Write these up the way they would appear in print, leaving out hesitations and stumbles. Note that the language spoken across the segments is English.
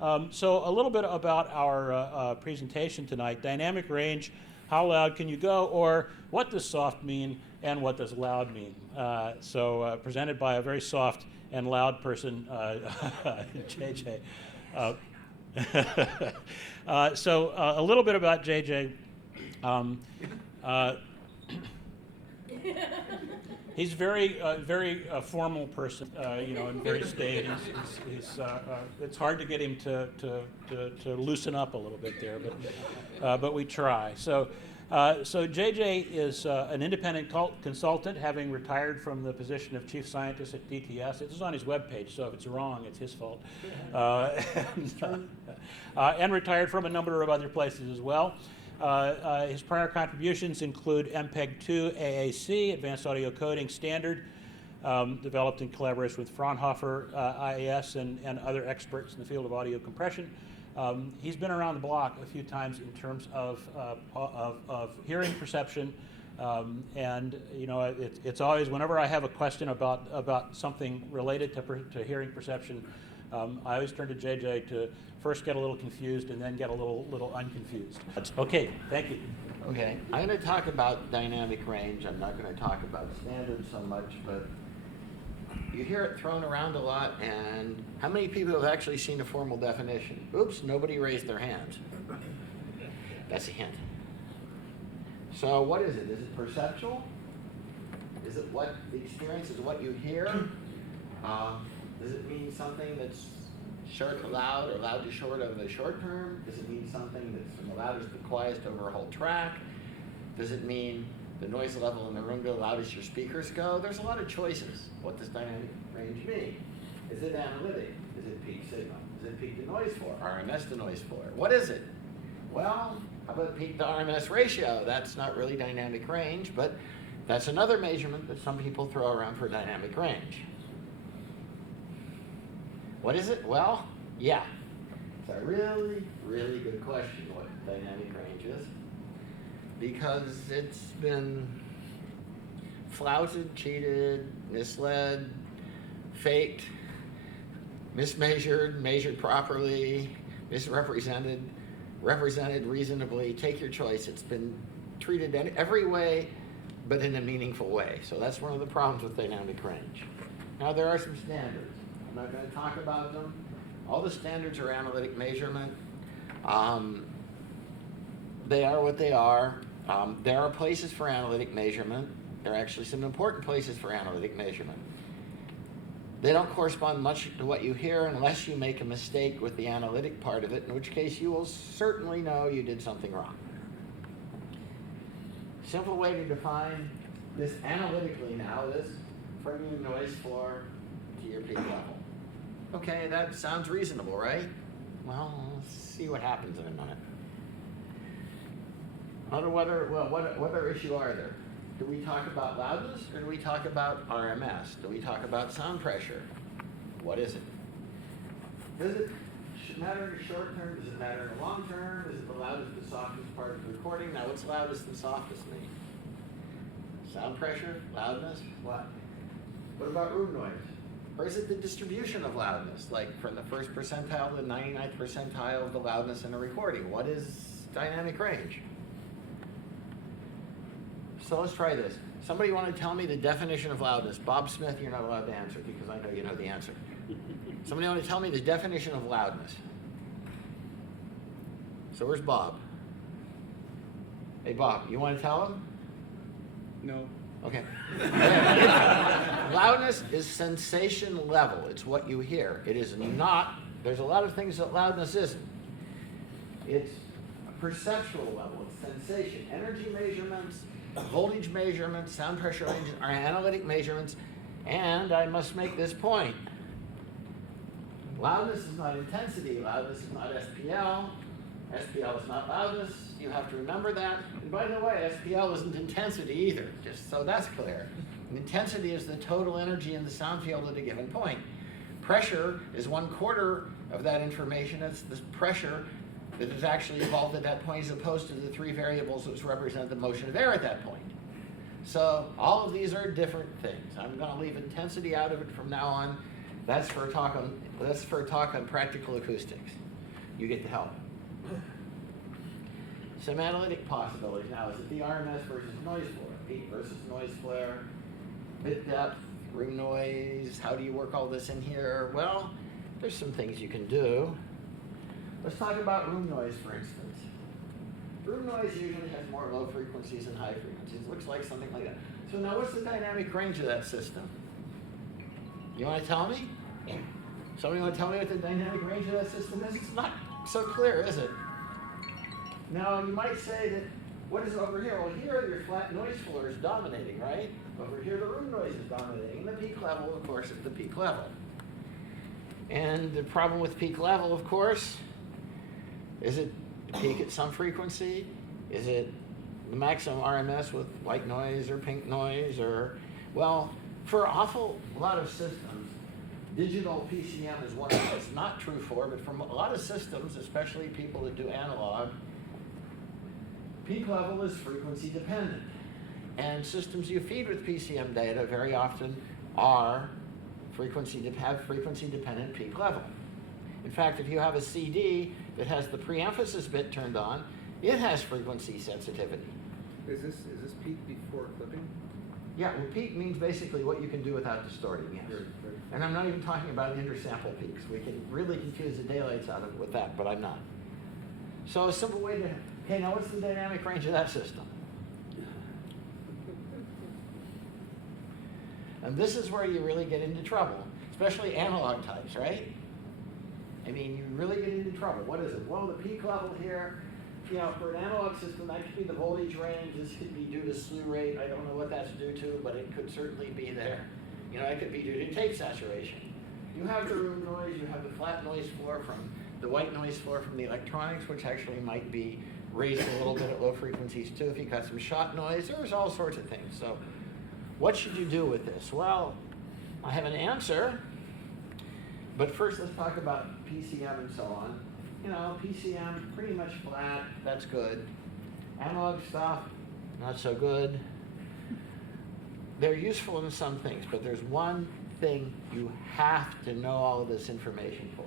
So a little bit about our presentation tonight. Dynamic range, how loud can you go, or what does soft mean and what does loud mean? Presented by a very soft and loud person, JJ. A little bit about JJ. He's very formal person, and very staid. It's hard to get him to loosen up a little bit there, but we try. So JJ is an independent consultant, having retired from the position of chief scientist at DTS. It's on his webpage, so if it's wrong, it's his fault. And retired from a number of other places as well. His prior contributions include MPEG-2 AAC, Advanced Audio Coding Standard, developed in collaboration with Fraunhofer IAS and other experts in the field of audio compression. He's been around the block a few times in terms of hearing perception, and it's always, whenever I have a question about something related to hearing perception, I always turn to JJ to first get a little confused and then get a little unconfused. Okay, thank you. Okay, I'm going to talk about dynamic range. I'm not going to talk about standards so much, but you hear it thrown around a lot, and how many people have actually seen a formal definition? Oops, nobody raised their hand. That's a hint. So what is it? Is it perceptual? Is it what the experience is what you hear? Does it mean something that's short to loud or loud to short over the short term? Does it mean something that's from the loudest to the quietest over a whole track? Does it mean the noise level in the room go the loudest your speakers go? There's a lot of choices. What does dynamic range mean? Is it analytic? Is it peak signal? Is it peak to noise floor? RMS to noise floor? What is it? Well, how about peak to RMS ratio? That's not really dynamic range, but that's another measurement that some people throw around for dynamic range. What is it? Well, yeah. It's a really, really good question, what dynamic range is, because it's been flouted, cheated, misled, faked, mismeasured, measured properly, misrepresented, represented reasonably. Take your choice. It's been treated in every way, but in a meaningful way. So that's one of the problems with dynamic range. Now, there are some standards. I'm not going to talk about them. All the standards are analytic measurement. They are what they are. There are places for analytic measurement. There are actually some important places for analytic measurement. They don't correspond much to what you hear unless you make a mistake with the analytic part of it, in which case you will certainly know you did something wrong. Simple way to define this analytically now is from your noise floor to your peak level. Okay, that sounds reasonable, right? Well, let's see what happens in a minute. What other issue are there? Do we talk about loudness, or do we talk about RMS? Do we talk about sound pressure? What is it? Does it matter in the short term? Does it matter in the long term? Is it the loudest and softest part of the recording? Now, what's loudest and softest mean? Sound pressure? Loudness? What? What about room noise? Or is it the distribution of loudness, like from the 1st percentile to the 99th percentile of the loudness in a recording? What is dynamic range? So let's try this. Somebody want to tell me the definition of loudness? Bob Smith, you're not allowed to answer because I know you know the answer. Somebody want to tell me the definition of loudness? So where's Bob? Hey, Bob, you want to tell him? No. Okay. Loudness is sensation level. It's what you hear. It is not, there's a lot of things that loudness isn't. It's a perceptual level. It's sensation. Energy measurements, voltage measurements, sound pressure ranges are analytic measurements. And I must make this point. Loudness is not intensity. Loudness is not SPL. SPL is not loudness. You have to remember that. And by the way, SPL isn't intensity either, just so that's clear. And intensity is the total energy in the sound field at a given point. Pressure is 1/4 of that information. It's the pressure that is actually involved at that point as opposed to the 3 variables which represent the motion of air at that point. So all of these are different things. I'm going to leave intensity out of it from now on. That's for a talk on practical acoustics. you get the help. Some analytic possibilities now. Is it the RMS versus noise floor? Peak versus noise flare? Bit depth, room noise, how do you work all this in here? Well, there's some things you can do. Let's talk about room noise, for instance. Room noise usually has more low frequencies than high frequencies. It looks like something like that. So now what's the dynamic range of that system? You want to tell me? Somebody want to tell me what the dynamic range of that system is? It's not so clear, is it? Now, you might say that, what is over here? Well, here your flat noise floor is dominating, right? Over here the room noise is dominating. And the peak level, of course, is the peak level. And the problem with peak level, of course, is it peak at some frequency? Is it the maximum RMS with white noise or pink noise? Or, well, for an awful lot of systems, digital PCM is one of them. It's not true for, but for a lot of systems, especially people that do analog, peak level is frequency dependent. And systems you feed with PCM data very often are have frequency dependent peak level. In fact, if you have a CD that has the pre-emphasis bit turned on, it has frequency sensitivity. Is this peak before clipping? Yeah, well, peak means basically what you can do without distorting, yes. Right. And I'm not even talking about intersample peaks. We can really confuse the daylights out of it with that, but I'm not. So a simple way to, okay, now what's the dynamic range of that system? And this is where you really get into trouble, especially analog types, right? I mean, you really get into trouble. What is it? Well, the peak level here, you know, for an analog system, that could be the voltage range. This could be due to slew rate. I don't know what that's due to, but it could certainly be there. You know, it could be due to tape saturation. You have the room noise, you have the flat noise floor from the white noise floor from the electronics, which actually might be raised a little bit at low frequencies too if you got some shot noise. There's all sorts of things. So what should you do with this? Well, I have an answer, but first let's talk about PCM and so on. You know, PCM, pretty much flat, that's good. Analog stuff, not so good. They're useful in some things, but there's one thing you have to know all of this information for,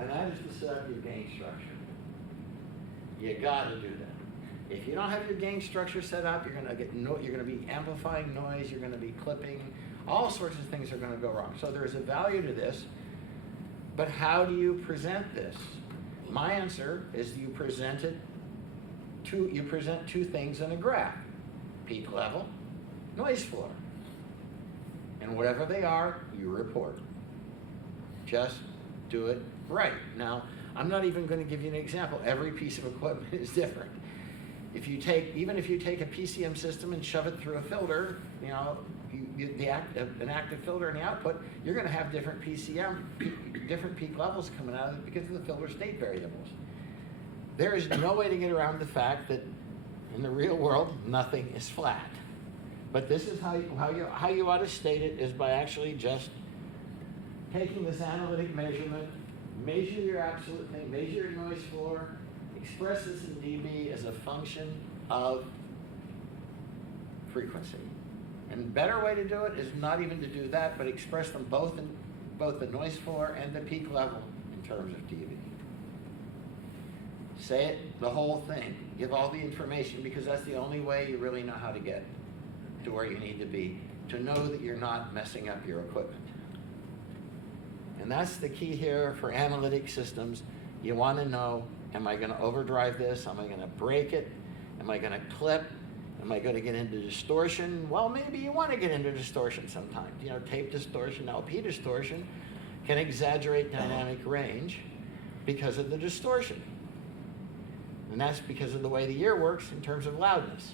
and that is to set up your gain structure. You gotta do that. If you don't have your gain structure set up, you're gonna be amplifying noise, you're gonna be clipping, all sorts of things are gonna go wrong. So there's a value to this, but how do you present this? My answer is you present two things in a graph: peak level, noise floor. And whatever they are, you report. Just do it right. Now, I'm not even going to give you an example. Every piece of equipment is different. Even if you take a PCM system and shove it through a filter, you know, an active filter in the output, you're going to have different different peak levels coming out of it because of the filter state variables. There is no way to get around the fact that in the real world, nothing is flat. But this is how you ought to state it, is by actually just taking this analytic measurement, measure your absolute thing, measure your noise floor, express this in dB as a function of frequency. And the better way to do it is not even to do that, but express them both in both the noise floor and the peak level in terms of dB. Say it, the whole thing. Give all the information, because that's the only way you really know how to get to where you need to be, to know that you're not messing up your equipment. And that's the key here for analytic systems. You want to know, am I going to overdrive this? Am I going to break it? Am I going to clip? Am I going to get into distortion? Well, maybe you want to get into distortion sometimes. You know, tape distortion, LP distortion can exaggerate dynamic range because of the distortion. And that's because of the way the ear works in terms of loudness.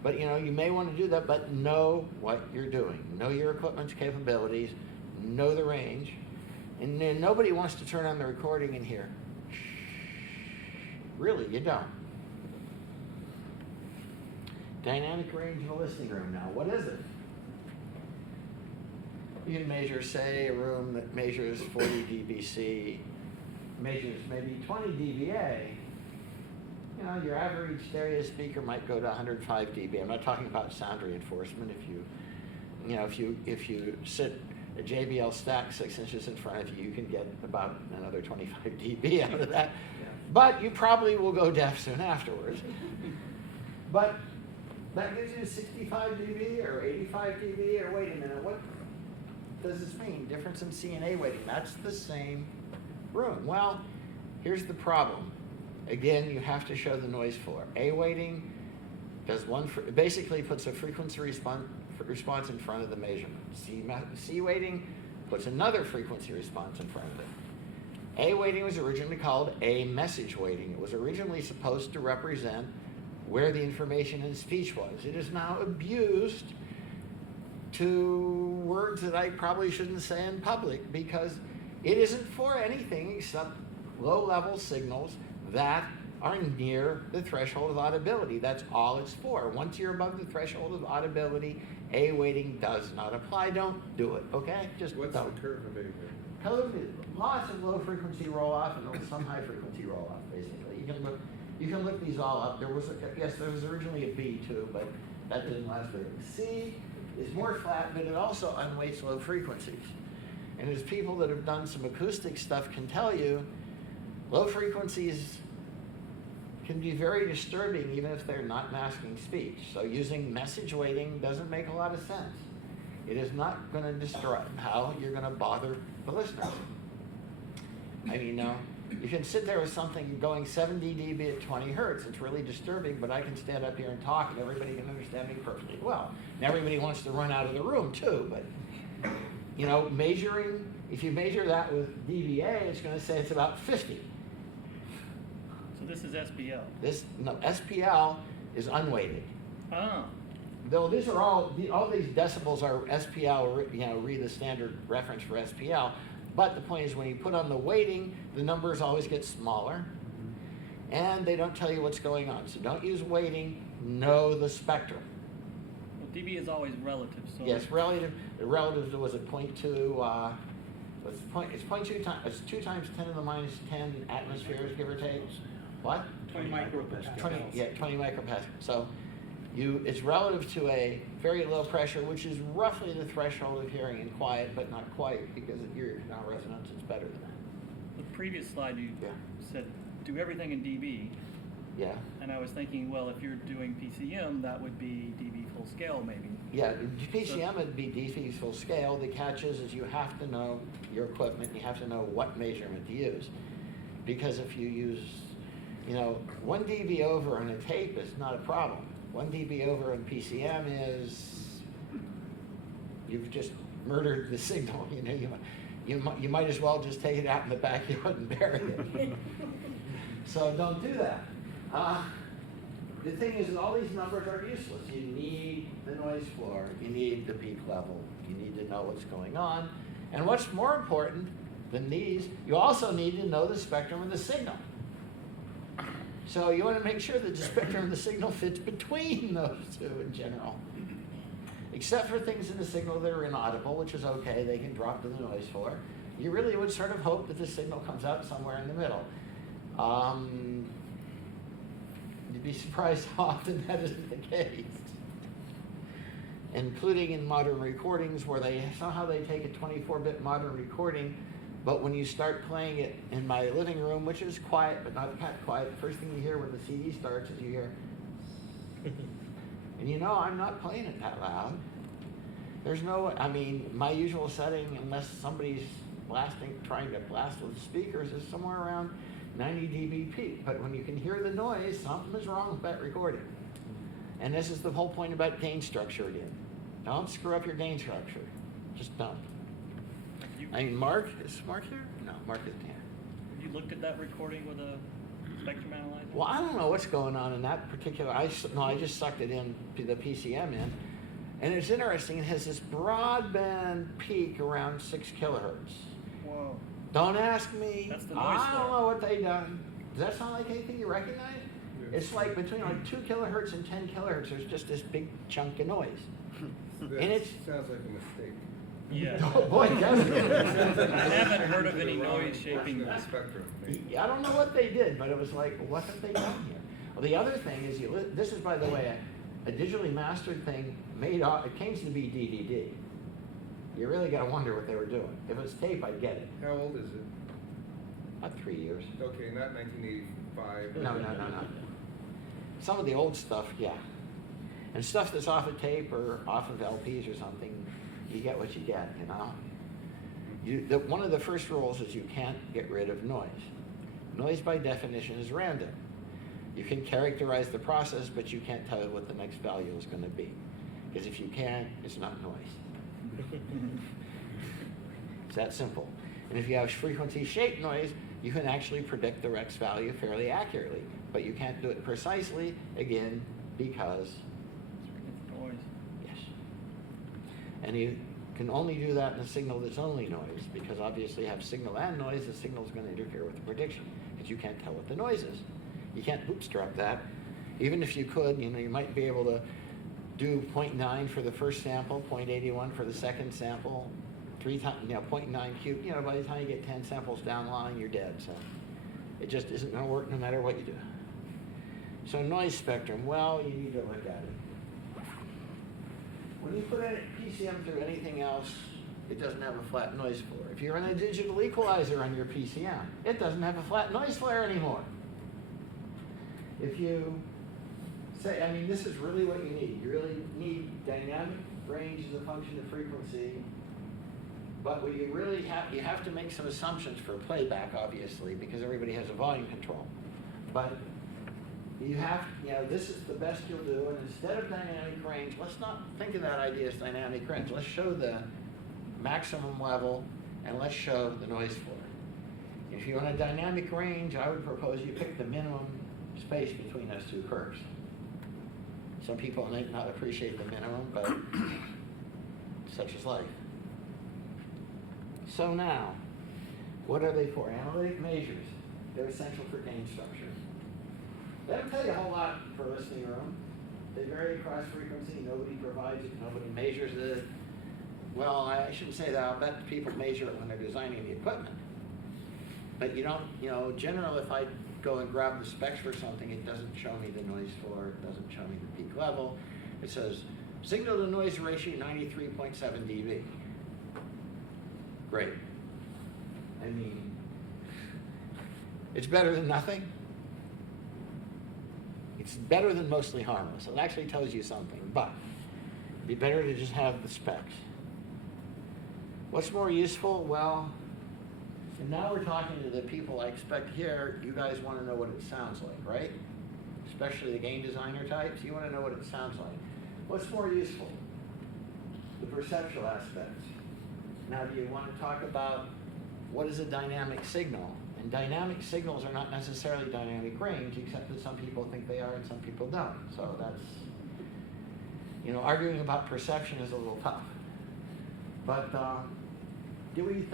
But you know, you may want to do that, but know what you're doing. Know your equipment's capabilities, know the range. And then nobody wants to turn on the recording and hear. Really, you don't. Dynamic range in a listening room now, what is it? You can measure, say, a room that measures 40 dBc, measures maybe 20 dBA. You know, your average stereo speaker might go to 105 dB. I'm not talking about sound reinforcement. If you sit a JBL stack 6 inches in front of you, you can get about another 25 dB out of that. But you probably will go deaf soon afterwards. But that gives you 65 dB or 85 dB, or wait a minute, what does this mean? Difference in C and A weighting, that's the same room. Well, here's the problem. Again, you have to show the noise floor. A weighting does basically puts a frequency response in front of the measurement. C weighting puts another frequency response in front of it. A weighting was originally called a message weighting. It was originally supposed to represent where the information in speech was. It is now abused to words that I probably shouldn't say in public, because it isn't for anything except low-level signals that are near the threshold of audibility. That's all it's for. Once you're above the threshold of audibility, A weighting does not apply. Don't do it, okay? Just What's don't. the curve of A weighting? Lots of low frequency roll off and some high frequency roll off, basically. You can look these all up. There was originally a B too, but that didn't last very long. C is more flat, but it also unweights low frequencies. And as people that have done some acoustic stuff can tell you, low frequencies can be very disturbing even if they're not masking speech. So using message weighting doesn't make a lot of sense. It is not going to destroy how you're going to bother the listener. I mean, you can sit there with something going 70 dB at 20 hertz. It's really disturbing, but I can stand up here and talk and everybody can understand me perfectly well. And everybody wants to run out of the room too, but measuring, if you measure that with dBA, it's going to say it's about 50. So this is SPL. SPL is unweighted. Oh. Though these are all these decibels are SPL, read the standard reference for SPL. But the point is, when you put on the weighting, the numbers always get smaller, and they don't tell you what's going on. So don't use weighting. Know the spectrum. Well, dB is always relative. So Yes, relative. The relative was a 0.2. It's 0.2 times. It's 2 times 10 to the minus 10 atmospheres, give or take. What? 20 micropascals. 20 micropascals. So it's relative to a very low pressure, which is roughly the threshold of hearing in quiet, but not quite, because at your now resonance, it's better than that. the previous slide you Yeah. said do everything in dB, Yeah. and I was thinking, well, if you're doing PCM, that would be dB full scale maybe. Yeah, PCM would be dB full scale. The catch is you have to know your equipment. You have to know what measurement to use, because if you use, 1 dB over on a tape is not a problem. 1 dB over on PCM is you've just murdered the signal. You might as well just take it out in the backyard and bury it. So don't do that. The thing is, all these numbers are useless. You need the noise floor. You need the peak level. You need to know what's going on. And what's more important than these, you also need to know the spectrum of the signal. So you want to make sure that the spectrum of the signal fits between those two in general. Except for things in the signal that are inaudible, which is okay, they can drop to the noise floor. You really would sort of hope that the signal comes out somewhere in the middle. You'd be surprised how often that isn't the case. Including in modern recordings where somehow they take a 24-bit modern recording, but when you start playing it in my living room, which is quiet but not that quiet, the first thing you hear when the CD starts is you hear, and I'm not playing it that loud. There's my usual setting, unless somebody's trying to blast with speakers, is somewhere around 90 dB peak. But when you can hear the noise, something is wrong with that recording. And this is the whole point about gain structure again. Don't screw up your gain structure. Just don't. Mark, is Mark here? No, Mark isn't here. Have you looked at that recording with a spectrum analyzer? Well, I don't know what's going on in that particular, I just sucked it in to the PCM in. And it's interesting, it has this broadband peak around 6 kilohertz. Whoa. Don't ask me. That's the noise I don't floor. know what they done. Does that sound like anything you recognize? It's like between 2 kilohertz and 10 kilohertz, there's just this big chunk of noise. That And it's- sounds like a mistake. Yeah. Oh boy, doesn't it? I haven't heard of any The wrong noise shaping. portion of the spectrum. maybe. I don't know what they did, but it was like, what have they done here? Well, the other thing is, this is, by the way, a digitally mastered thing it came to be DDD. you really got to wonder what they were doing. If it's tape, I get it. How old is it? About 3 years. Okay, not 1985. No. Some of the old stuff, yeah. And stuff that's off of tape or off of LPs or something, you get what you get, you know? One of the first rules is you can't get rid of noise. Noise by definition is random. You can characterize the process, but you can't tell it what the next value is going to be. Because if you can, it's not noise. It's that simple. And if you have frequency shape noise, you can actually predict the Rex value fairly accurately. But you can't do it precisely, again, because, It's noise. yes. And you can only do that in a signal that's only noise, because obviously you have signal and noise, the signal's going to interfere with the prediction, because you can't tell what the noise is. You can't bootstrap that. Even if you could, you know, you might be able to do 0.9 for the first sample, 0.81 for the second sample, 3 times, you know, 0.9 cubed. You know, by the time you get 10 samples down the line, you're dead. So it just isn't going to work no matter what you do. So noise spectrum, well, you need to look at it. When you put a PCM through anything else, it doesn't have a flat noise floor. If you run a digital equalizer on your PCM, it doesn't have a flat noise flare anymore. If you say, I mean, this is really what you need. You really need dynamic range as a function of frequency, but what you really have, you have to make some assumptions for playback, obviously, because everybody has a volume control. But you have, you know, this is the best you'll do, and instead of dynamic range, let's not think of that idea as dynamic range. Let's show the maximum level, and let's show the noise floor. If you want a dynamic range, I would propose you pick the minimum space between those two curves. Some people might not appreciate the minimum, but such is life. So now, what are they for? Analytic measures. They're essential for gain structure. They don't tell you a whole lot for listening room. They vary across frequency. Nobody provides it. Nobody measures it. Well, I shouldn't say that. I'll bet people measure it when they're designing the equipment. But you don't, you know, generally if I go and grab the specs for something, it doesn't show me the noise floor. It doesn't show me the peak level. It says signal to noise ratio 93.7 dB. Great. I mean, it's better than nothing. It's better than mostly harmless. It actually tells you something, but it'd be better to just have the specs. What's more useful? Well, and now we're talking to the people I expect here. You guys want to know what it sounds like, right? Especially the game designer types. You want to know what it sounds like. What's more useful? The perceptual aspects. Now, do you want to talk about what is a dynamic signal? And dynamic signals are not necessarily dynamic range, except that some people think they are and some people don't. So that's, you know, arguing about perception is a little tough. But do we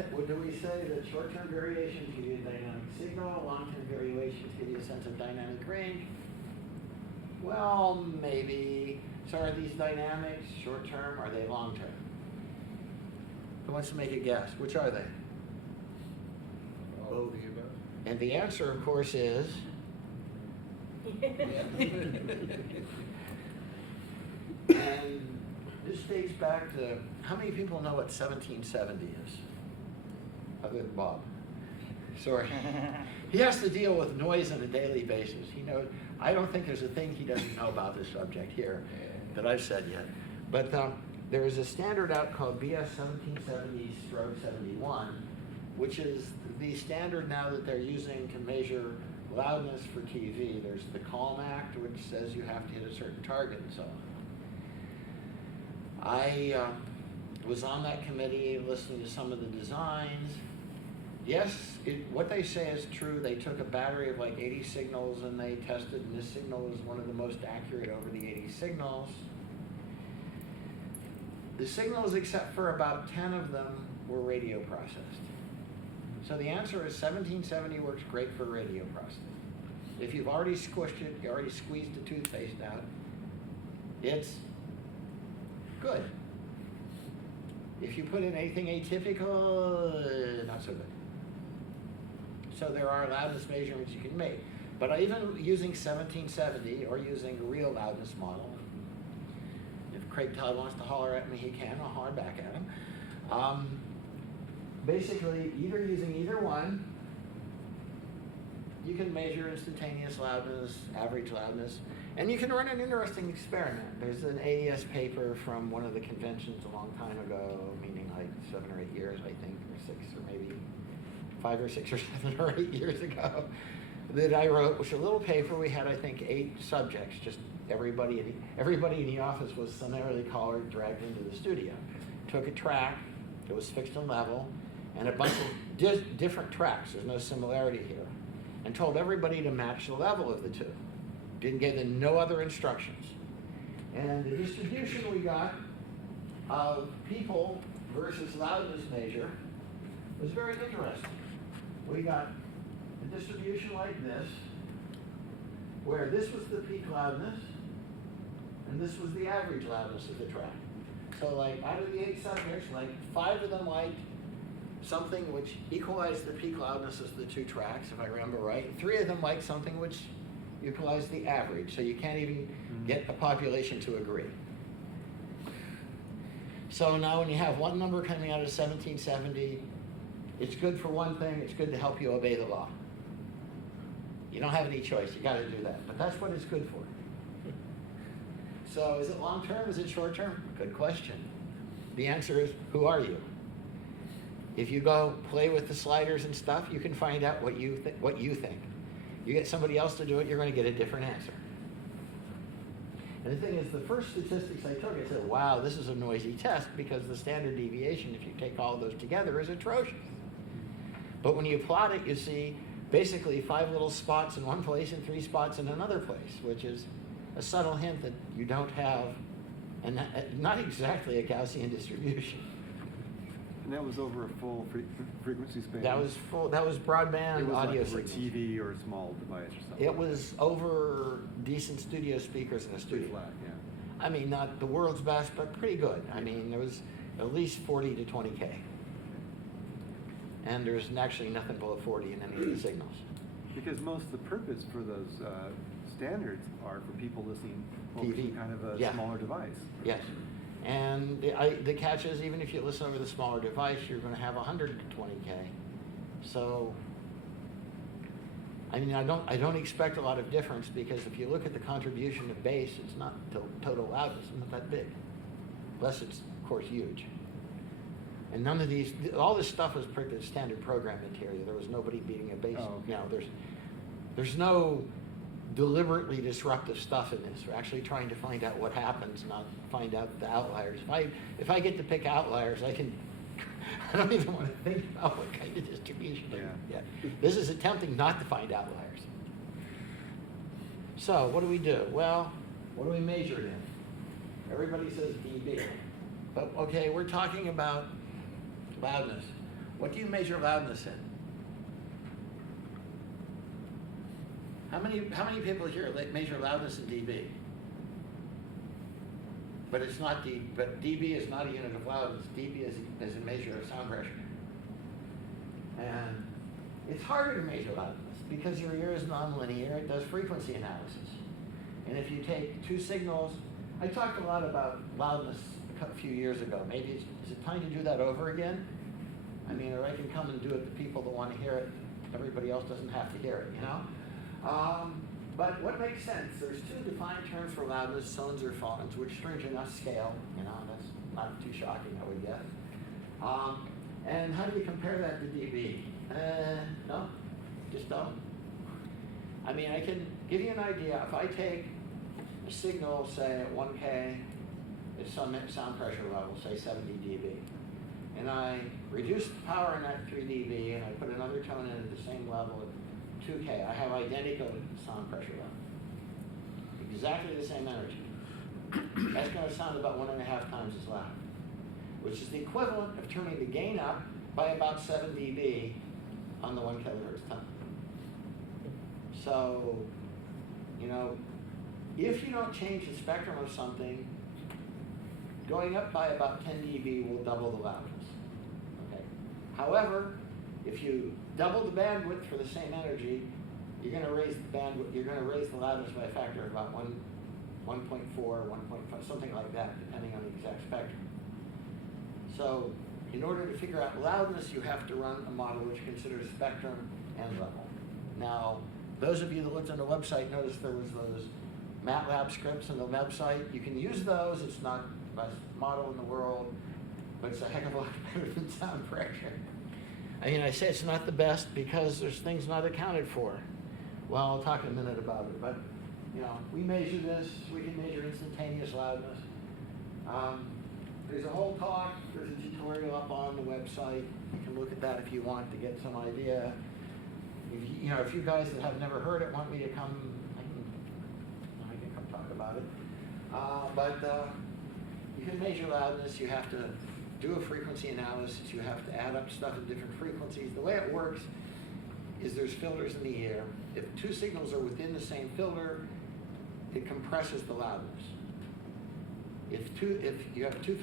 say that short-term variations give you a dynamic signal, long-term variations give you a sense of dynamic range? Well, maybe. So are these dynamics short-term? Are they long-term? Who wants to make a guess? Which are they? All of the above. And the answer, of course, is and this dates back to, how many people know what 1770 is? Other than Bob. Sorry. He has to deal with noise on a daily basis. He knows, I don't think there's a thing he doesn't know about this subject here that I've said yet. But there is a standard out called BS 1770/71, which is the standard now that they're using to measure loudness for TV. There's the Calm Act, which says you have to hit a certain target and so on. I was on that committee listening to some of the designs. Yes, what they say is true. They took a battery of like 80 signals and they tested, and this signal was one of the most accurate over the 80 signals. The signals, except for about 10 of them, were radio processed. So the answer is 1770 works great for radio processing. If you've already squished it, you already squeezed the toothpaste out, it's good. If you put in anything atypical, not so good. So there are loudness measurements you can make. But even using 1770 or using a real loudness model, if Craig Todd wants to holler at me, he can. I'll holler back at him. Basically, either using either one, you can measure instantaneous loudness, average loudness, and you can run an interesting experiment. There's an AES paper from one of the conventions a long time ago, meaning like 7 or 8 years, I think, or 6, or maybe 5 or 6 or 7 or 8 years ago, that I wrote, which was a little paper. We had, I think, 8 subjects. Just everybody in the office was summarily collared, dragged into the studio. Took a track, it was fixed in level, and a bunch of different tracks. There's no similarity here. And told everybody to match the level of the two. Didn't give them no other instructions. And the distribution we got of people versus loudness measure was very interesting. We got a distribution like this, where this was the peak loudness, and this was the average loudness of the track. So like out of the 8 subjects, like 5 of them liked something which equalized the peak loudness of the 2 tracks, if I remember right. 3 of them liked something which equalized the average, so you can't even get a population to agree. So now when you have one number coming out of 1770, it's good for one thing, it's good to help you obey the law. You don't have any choice, you gotta do that, but that's what it's good for. So is it long term, is it short term? Good question. The answer is, who are you? If you go play with the sliders and stuff, you can find out what you think. You get somebody else to do it, you're going to get a different answer. And the thing is, the first statistics I took, I said, wow, this is a noisy test because the standard deviation, if you take all of those together, is atrocious. But when you plot it, you see basically 5 little spots in one place and 3 spots in another place, which is a subtle hint that you don't have, and not exactly a Gaussian distribution. And that was over a full frequency span? That was full. That was broadband audio like over a signals. TV or a small device or something? It was over decent studio speakers in a studio. Pretty flat, yeah. I mean, not the world's best, but pretty good. I mean, there was at least 40 to 20K. And there's actually nothing below 40 in any of the signals. Because most of the purpose for those standards are for people listening over TV. some kind of a Yeah. smaller device. Yes. And the catch is, even if you listen over the smaller device, you're going to have 120K. So, I mean, I don't expect a lot of difference, because if you look at the contribution of bass, it's not total loudness, it's not that big. Unless it's, of course, huge. And none of these, all this stuff was pretty standard program material. There was nobody beating a bass. Oh, okay. You know, there's no deliberately disruptive stuff in this. We're actually trying to find out what happens, not find out the outliers. If I get to pick outliers, I don't even want to think about what kind of distribution. Yeah. This is attempting not to find outliers. So what do we do? Well, what do we measure it in? Everybody says dB. But okay, we're talking about loudness. What do you measure loudness in? How many people here measure loudness in dB? But it's not but dB is not a unit of loudness. dB is a measure of sound pressure. And it's harder to measure loudness because your ear is nonlinear. It does frequency analysis. And if you take 2 signals, I talked a lot about loudness a few years ago. Maybe is it time to do that over again? I mean, or I can come and do it to people that want to hear it. Everybody else doesn't have to hear it, you know? But what makes sense? There's 2 defined terms for loudness, sones or phones, which strings enough scale. You know, that's not too shocking, I would guess. And how do you compare that to dB? No, just don't. I mean, I can give you an idea. If I take a signal, say at 1K, at some sound pressure level, say 70 dB, and I reduce the power in that 3 dB, and I put another tone in at the same level at 2K, I have identical sound pressure level. Exactly the same energy. That's going to sound about 1.5 times as loud, which is the equivalent of turning the gain up by about 7 dB on the 1 kilohertz tone. So, you know, if you don't change the spectrum of something, going up by about 10 dB will double the loudness. Okay. However, if you double the bandwidth for the same energy, you're going to raise the bandwidth. You're going to raise the loudness by a factor of about 1.4, 1.5, something like that, depending on the exact spectrum. So in order to figure out loudness, you have to run a model which considers spectrum and level. Now, those of you that looked on the website noticed there was those MATLAB scripts on the website. You can use those. It's not the best model in the world, but it's a heck of a lot better than sound pressure. I mean, I say it's not the best because there's things not accounted for. Well, I'll talk in a minute about it, but you know, we measure this. We can measure instantaneous loudness. There's a whole talk. There's a tutorial up on the website. You can look at that if you want to get some idea. If you guys that have never heard it want me to come, I can come talk about it. But you can measure loudness. You have to do a frequency analysis. You have to add up stuff at different frequencies. The way it works is there's filters in the air. If two signals are within the same filter, it compresses the loudness. If you have two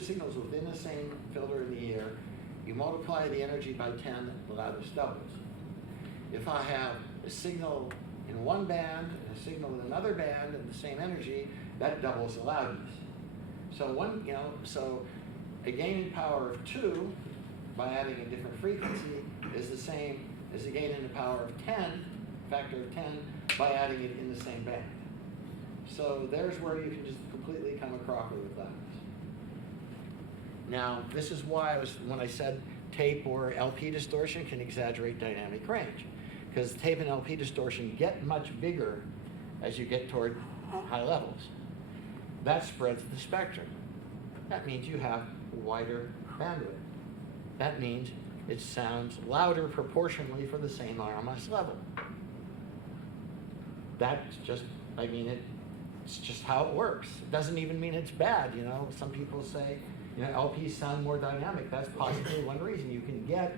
signals within the same filter in the air, you multiply the energy by 10, the loudness doubles. If I have a signal in one band and a signal in another band and the same energy, that doubles the loudness. So a gain in power of 2 by adding a different frequency is the same as a gain in the power of 10, factor of 10, by adding it in the same band. So there's where you can just completely come a cropper with loudness. Now, this is why when I said tape or LP distortion can exaggerate dynamic range, because tape and LP distortion get much bigger as you get toward high levels. That spreads the spectrum. That means you have wider bandwidth. That means it sounds louder proportionally for the same RMS level. That's just, it's just how it works. It doesn't even mean it's bad, Some people say, LPs sound more dynamic. That's possibly one reason. You can get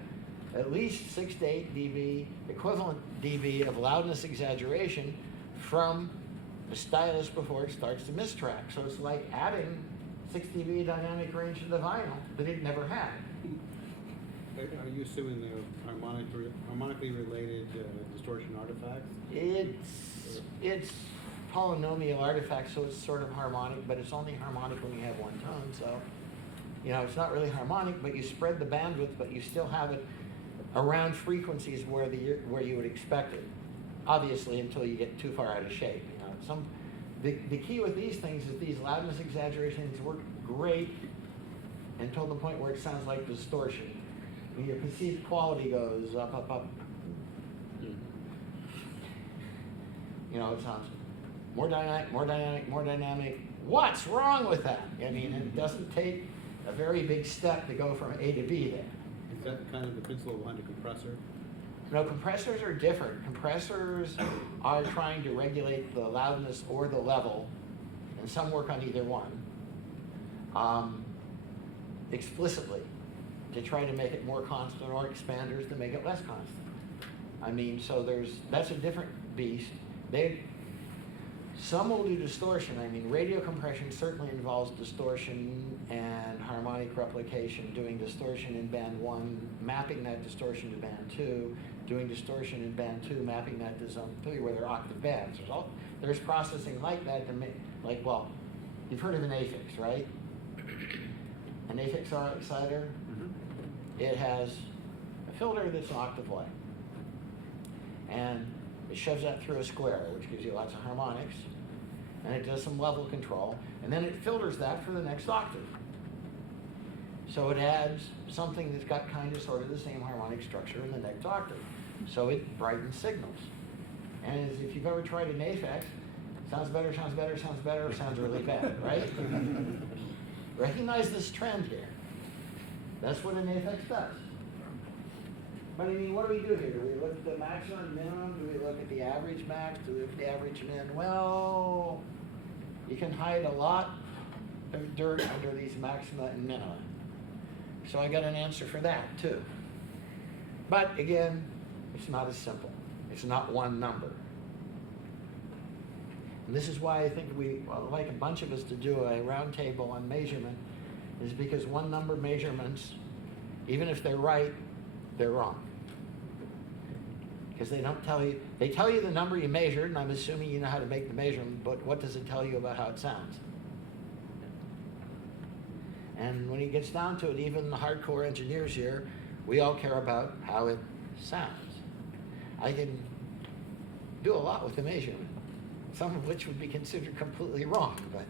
at least 6 to 8 dB, equivalent dB of loudness exaggeration from the stylus before it starts to mistrack. So it's like adding 6 dB dynamic range to the vinyl that it never had. Are you assuming they're harmonically related distortion artifacts? It's polynomial artifacts, so it's sort of harmonic, but it's only harmonic when you have one tone. So, it's not really harmonic, but you spread the bandwidth, but you still have it around frequencies where you would expect it. Obviously, until you get too far out of shape. The key with these things is these loudness exaggerations work great until the point where it sounds like distortion. When your perceived quality goes up, up, up. It sounds more dynamic. What's wrong with that? It doesn't take a very big step to go from A to B there. Is that kind of the principle behind a compressor? No, compressors are different. Compressors are trying to regulate the loudness or the level, and some work on either one explicitly to try to make it more constant, or expanders to make it less constant. So that's a different beast. Some will do distortion. Radio compression certainly involves distortion and harmonic replication, doing distortion in band 1, mapping that distortion to band 2, doing distortion in band 2, mapping that to zone 3, where they're octave bands. There's processing like that to make, you've heard of an affix, right? An affix exciter. It has a filter that's an octave wide, and it shoves that through a square, which gives you lots of harmonics, and it does some level control, and then it filters that for the next octave. So it adds something that's got kind of sort of the same harmonic structure in the next octave. So it brightens signals. And if you've ever tried an affix, sounds better, or sounds really bad, right? Recognize this trend here. That's what an affix does. But what do we do here? Do we look at the maximum and minimum? Do we look at the average max? Do we look at the average min? Well, you can hide a lot of dirt under these maxima and minima. So I got an answer for that too. But again, it's not as simple. It's not one number. And this is why I think we like a bunch of us to do a round table on measurement, is because one number measurements, even if they're right, they're wrong. Because they don't tell you, they tell you the number you measured, and I'm assuming you know how to make the measurement, but what does it tell you about how it sounds? And when it gets down to it, even the hardcore engineers here, we all care about how it sounds. I can do a lot with the measurement, some of which would be considered completely wrong, but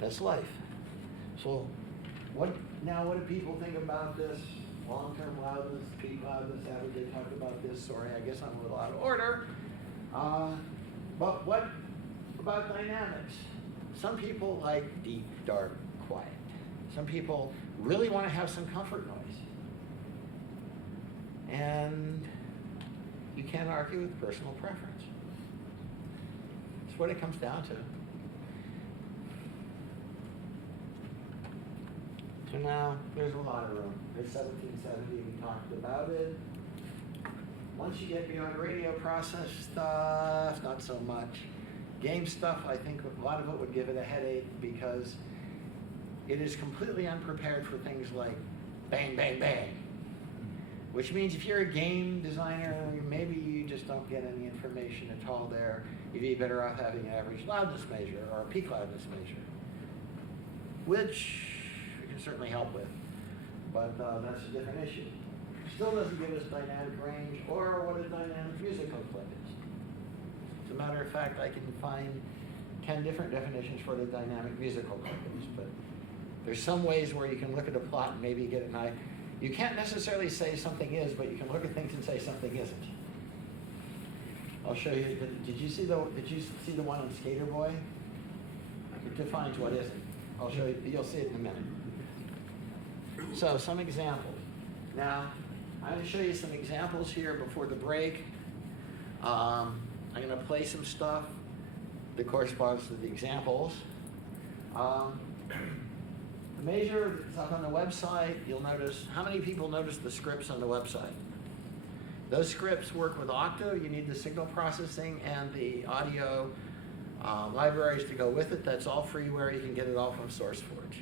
that's life. So what do people think about this? Long-term loudness, peak loudness, haven't they talked about this? Sorry, I guess I'm a little out of order. But what about dynamics? Some people like deep, dark, quiet. Some people really want to have some comfort noise. And you can't argue with personal preference. That's what it comes down to. So now, there's a lot of room. There's 1770, we talked about it. Once you get beyond radio process stuff, not so much. Game stuff, I think a lot of it would give it a headache because it is completely unprepared for things like bang, bang, bang. Which means if you're a game designer, maybe you just don't get any information at all there. You'd be better off having an average loudness measure or a peak loudness measure, which we can certainly help with, but that's a different issue. Still doesn't give us dynamic range or what a dynamic musical clip is. As a matter of fact, I can find 10 different definitions for what a dynamic musical clip is, but there's some ways where you can look at a plot and maybe get an idea. You can't necessarily say something is, but you can look at things and say something isn't. I'll show you. Did you see the one on Skater Boy? It defines what isn't. I'll show you. You'll see it in a minute. So some examples. Now, I'm going to show you some examples here before the break. I'm going to play some stuff that corresponds to the examples. The measure is up on the website. You'll notice, how many people notice the scripts on the website? Those scripts work with Octave. You need the signal processing and the audio libraries to go with it. That's all freeware. You can get it all from SourceForge.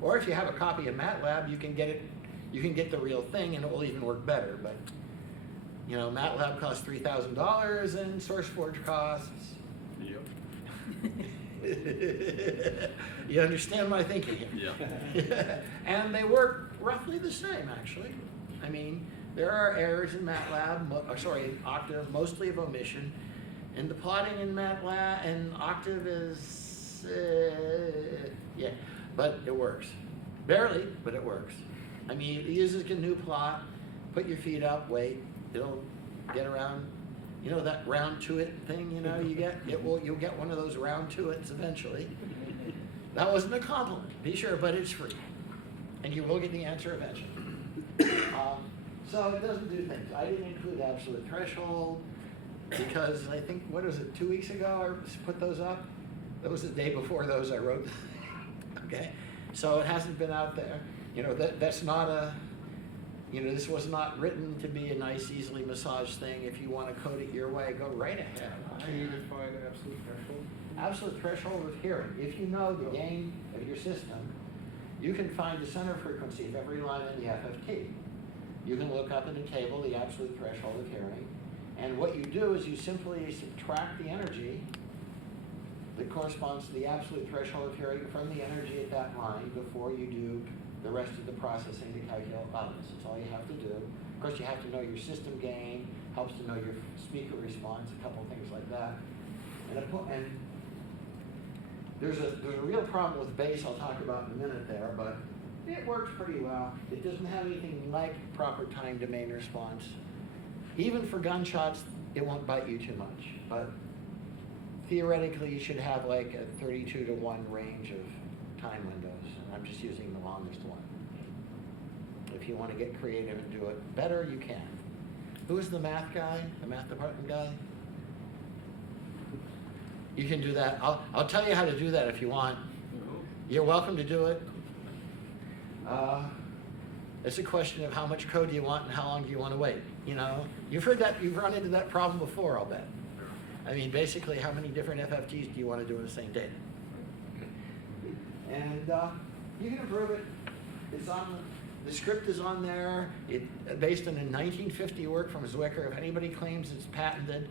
Or if you have a copy of MATLAB, you can get the real thing and it will even work better. But you know, MATLAB costs $3,000 and SourceForge costs. Yep. You understand my thinking here? Yeah. And they work roughly the same, actually. I mean, there are errors in MATLAB, in Octave, mostly of omission. And the plotting in MATLAB and Octave is, yeah, but it works. Barely, but it works. I mean, it uses a GNU plot, put your feet up, wait, it'll get around. You know that round to it thing, you know, you'll get one of those round to it's eventually. That wasn't a compliment, be sure, but it's free. And you will get the answer eventually. So it doesn't do things. I didn't include absolute threshold because I think, what was it, 2 weeks ago I put those up? That was the day before those I wrote. Okay, so it hasn't been out there. You know, that's not a, you know, this was not written to be a nice, easily massaged thing. If you want to code it your way, go right ahead. Can you define absolute threshold? Absolute threshold of hearing. If you know the gain of your system, you can find the center frequency of every line in the FFT. You can look up in the table the absolute threshold of hearing. And what you do is you simply subtract the energy that corresponds to the absolute threshold of hearing from the energy at that line before you do the rest of the processing to calculate loudness. That's all you have to do. Of course, you have to know your system gain, helps to know your speaker response, a couple of things like that. And there's a real problem with bass I'll talk about in a minute there, but it works pretty well. It doesn't have anything like proper time domain response. Even for gunshots, it won't bite you too much. But theoretically, you should have like a 32-to-1 range of time windows. I'm just using the longest one. If you want to get creative and do it better, you can. Who's the math guy, the math department guy? You can do that. I'll tell you how to do that if you want. You're welcome to do it. It's a question of how much code do you want and how long do you want to wait. You know, you've run into that problem before, I'll bet. I mean, basically, how many different FFTs do you want to do in the same data? And you can improve it. It's on the script is on there. Based on a 1950 work from Zwicker. If anybody claims it's patented,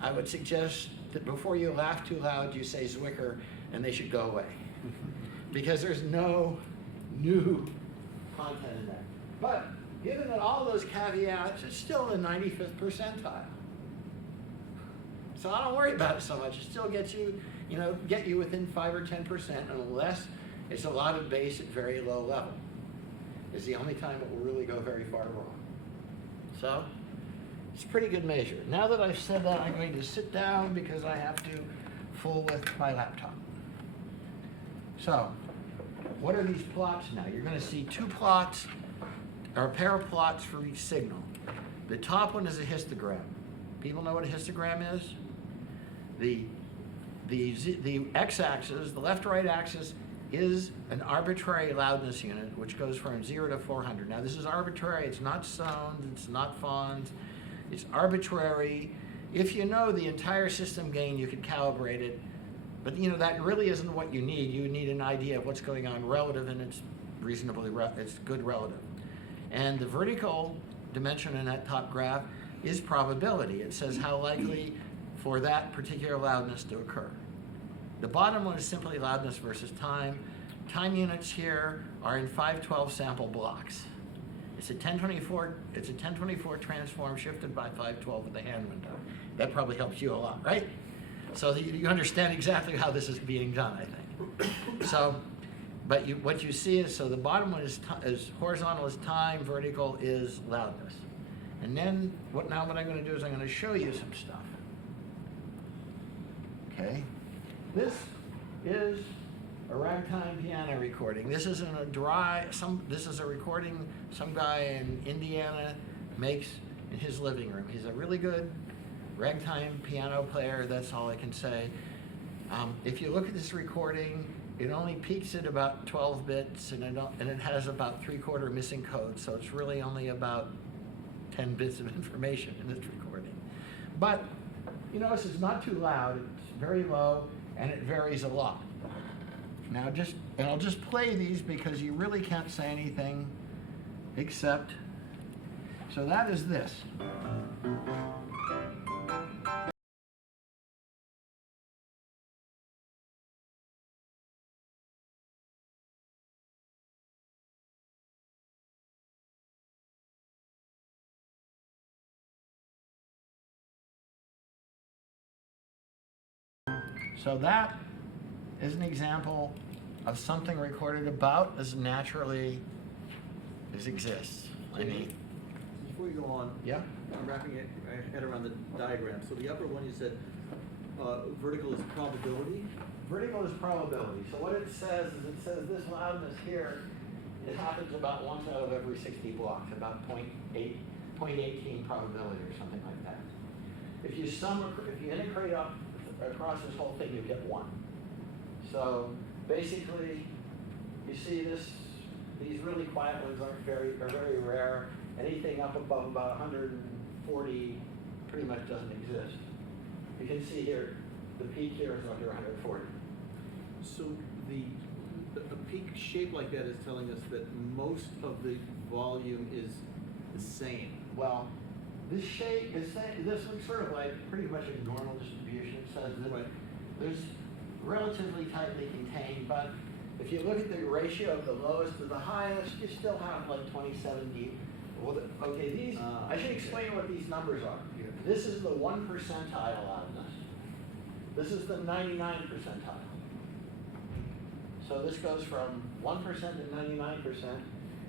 I would suggest that before you laugh too loud, you say Zwicker, and they should go away. Because there's no new content in there. But given that all those caveats, it's still the 95th percentile. So I don't worry about it so much. It still gets you, get you within 5 or 10%, unless it's a lot of bass at very low level. It's the only time it will really go very far wrong. So it's a pretty good measure. Now that I've said that, I'm going to sit down because I have to full width my laptop. So what are these plots now? You're going to see two plots, or a pair of plots for each signal. The top one is a histogram. People know what a histogram is? The x-axis, the left-right axis, is an arbitrary loudness unit, which goes from 0 to 400. Now, this is arbitrary. It's not sound. It's not font. It's arbitrary. If you know the entire system gain, you could calibrate it. But, that really isn't what you need. You need an idea of what's going on relative, and it's it's good relative. And the vertical dimension in that top graph is probability. It says how likely for that particular loudness to occur. The bottom one is simply loudness versus time. Time units here are in 512 sample blocks. It's a 1024 transform shifted by 512 with the hand window. That probably helps you a lot, right? So that you understand exactly how this is being done, I think. So, but what you see is, so the bottom one is horizontal is time, vertical is loudness. And then what I'm going to do is I'm going to show you some stuff. Okay, this is a Ragtime Piano recording. This isn't a this is a recording some guy in Indiana makes in his living room. He's a really good Ragtime piano player, that's all I can say. If you look at this recording, it only peaks at about 12 bits, and it has about 3/4 missing code, so it's really only about 10 bits of information in this recording. But, this is not too loud, it's very low, and it varies a lot. Now I'll just play these because you really can't say anything except, so that is this. So that is an example of something recorded about as naturally as exists. Before you go on, Yeah? I'm wrapping my head around the diagram. So the upper one you said vertical is probability. Vertical is probability. So what it says is this loudness here, it happens about once out of every 60 blocks, about 0.18 probability or something like that. If you integrate up across this whole thing, you get 1. So basically, you see these really quiet ones are very rare. Anything up above about 140 pretty much doesn't exist. You can see here, the peak here is under 140. So a peak shape like that is telling us that most of the volume is the same. Well, this shape is this looks sort of like pretty much a normal distribution. It says that Right. there's relatively tightly contained, but if you look at the ratio of the lowest to the highest, you still have like 27 dB. Well, okay, I should explain what these numbers are. Yeah. This is the 1 percentile loudness. This is the 99 percentile. So this goes from 1% to 99%.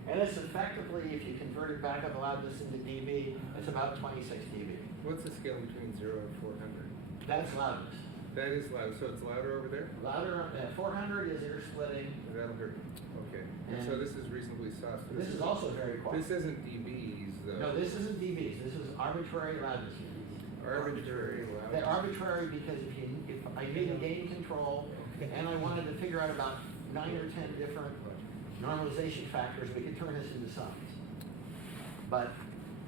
And it's effectively, if you convert it back up loudness into dB, it's about 26 dB. What's the scale between 0 and 400? That's loudness. That is loud, so it's louder over there? Louder, 400 is ear splitting. That'll hurt. Okay. And so this is reasonably soft. This is also very quiet. This isn't dBs, though. No, this isn't dBs. This is arbitrary loudness units. Arbitrary loud. They're arbitrary because if I made a gain control and I wanted to figure out about 9 or 10 different normalization factors, we could turn this into sums. But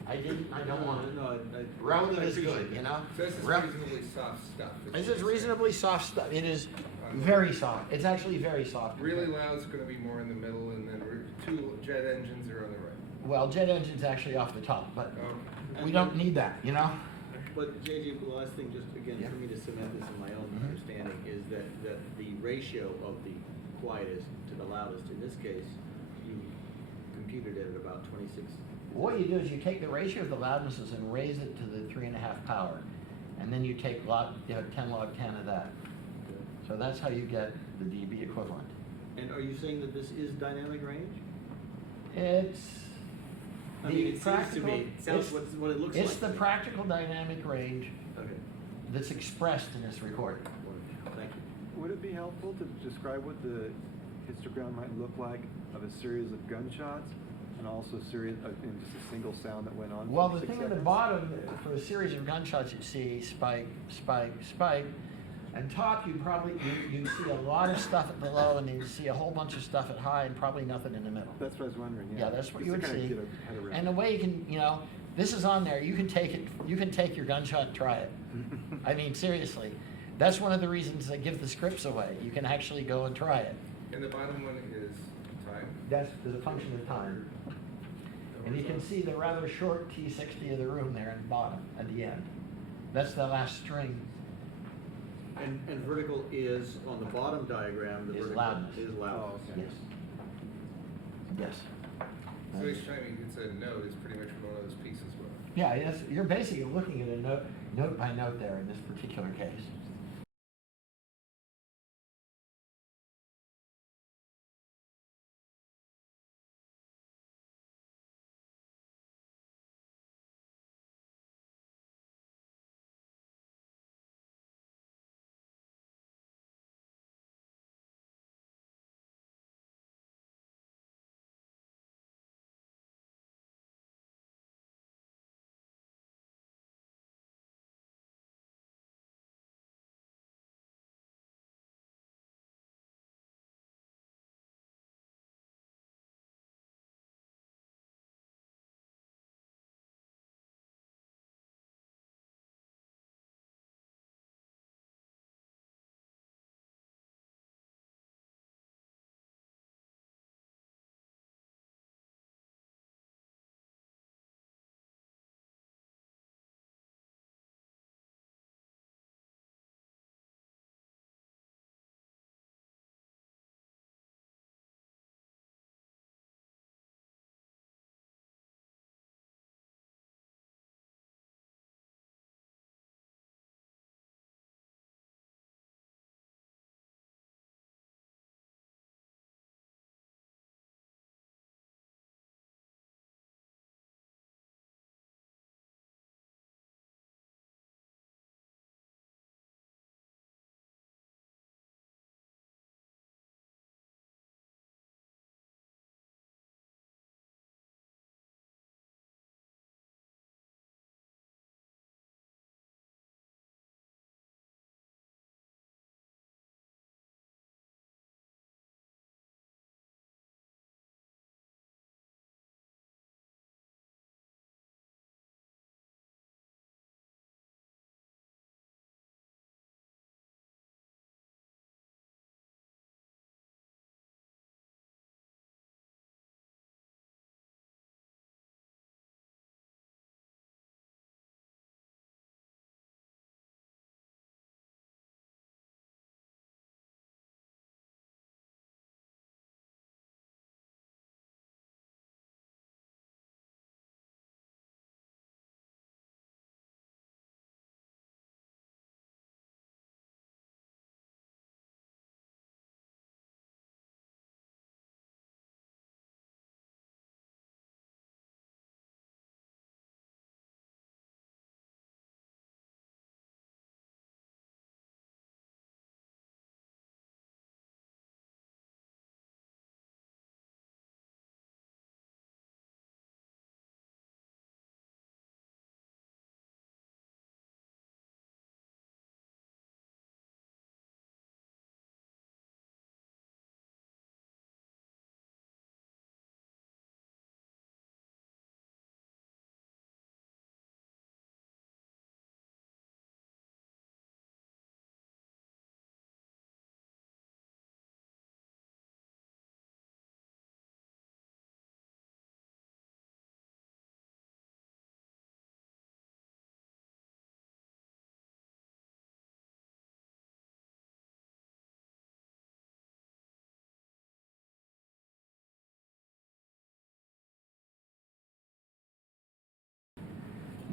I don't want to. No, Relative is appreciate good, that. you know? So this is reasonably soft stuff. This is reasonably soft stuff. It is very soft. It's actually very soft. Really loud is going to be more in the middle, and then two jet engines are on the right. Well, jet engine's actually off the top, but Okay. we don't need that, you know? But JJ, the last thing, just again, Yeah. for me to cement this in my own Mhm. understanding, is that the ratio of the quietest to the loudest, in this case, computed it at about 26. What you do is you take the ratio of the loudnesses and raise it to the 3.5 power. And then you take 10 log 10 of that. So that's how you get the dB equivalent. And are you saying that this is dynamic range? It's I mean, it seems to me, it sounds it's- what it looks like. It's the practical dynamic range Okay, that's expressed in this recording. wonderful, thank you. Would it be helpful to describe what the histogram might look like of a series of gunshots and also a series of, in just a single sound that went on? Well, for the 6 thing at the seconds? bottom, for a series of gunshots, you see spike, spike, spike. And top, you see a lot of stuff at the low, and you see a whole bunch of stuff at high, and probably nothing in the middle. That's what I was wondering, yeah. Yeah, that's what Just you to would kinda see. get a head around And the it. way you can, this is on there. You can take it. You can take your gunshot and try it. I mean, seriously, that's one of the reasons they give the scripts away. You can actually go and try it. And the bottom one is time. That's a function of time. And you can see the rather short T60 of the room there at the bottom, at the end. That's the last string. And vertical is, on the bottom diagram, the Is vertical loudness. is loudness. Oh, okay. Yes. Yes. So each time he gets a note, it's pretty much from one of those peaks as well. Yeah, yes, you're basically looking at a note by note there in this particular case.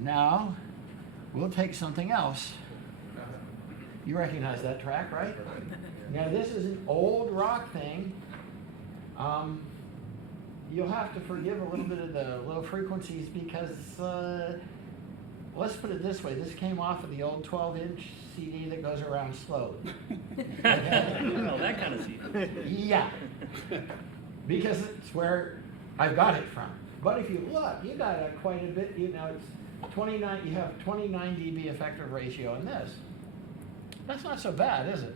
Now, we'll take something else. You recognize that track, right? Now, this is an old rock thing. You'll have to forgive a little bit of the low frequencies because, let's put it this way, this came off of the old 12-inch CD that goes around slowly. Well, that kind of CD. Yeah, because it's where I've got it from. But if you look, you got quite a bit, you know, it's 29, you have 29 dB effective ratio in this. That's not so bad, is it?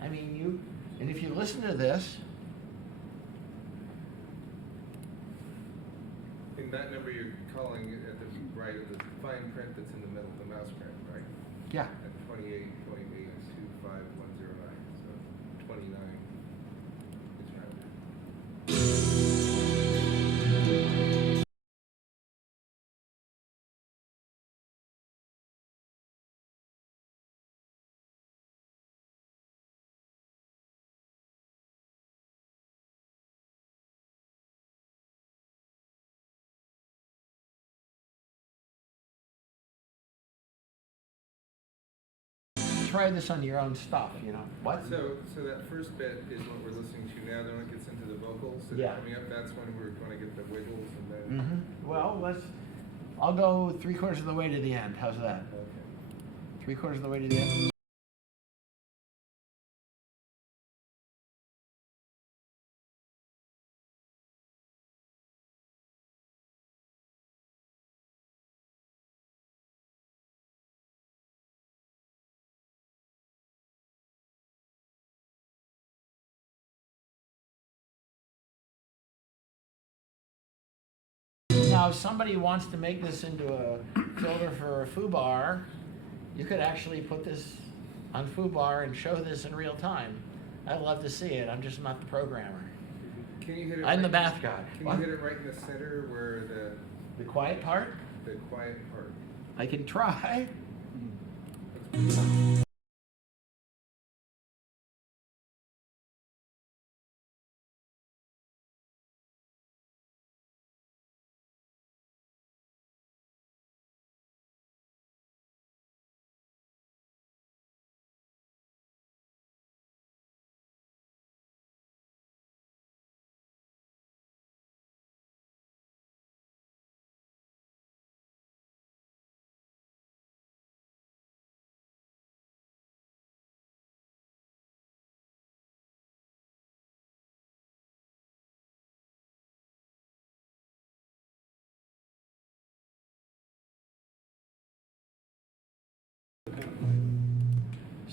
I mean, and if you listen to this, And that number you're calling at the right of the fine print that's in the middle of the mouse print, right? yeah, At 28.825,109, so 29 is rounded. try this on your own stuff, you know. What? So that first bit is what we're listening to now, then it gets into the vocals that Yeah. are coming up, that's when we're going to get the wiggles and then. Well, I'll go 3/4 of the way to the end. How's that? Okay. 3/4 of the way to the end? Now, if somebody wants to make this into a filter for a foobar, you could actually put this on foobar and show this in real time. I'd love to see it. I'm just not the programmer. Can you hit it? I'm the right- math guy. Can What? you hit it right in the center where The quiet part? the quiet part? I can try.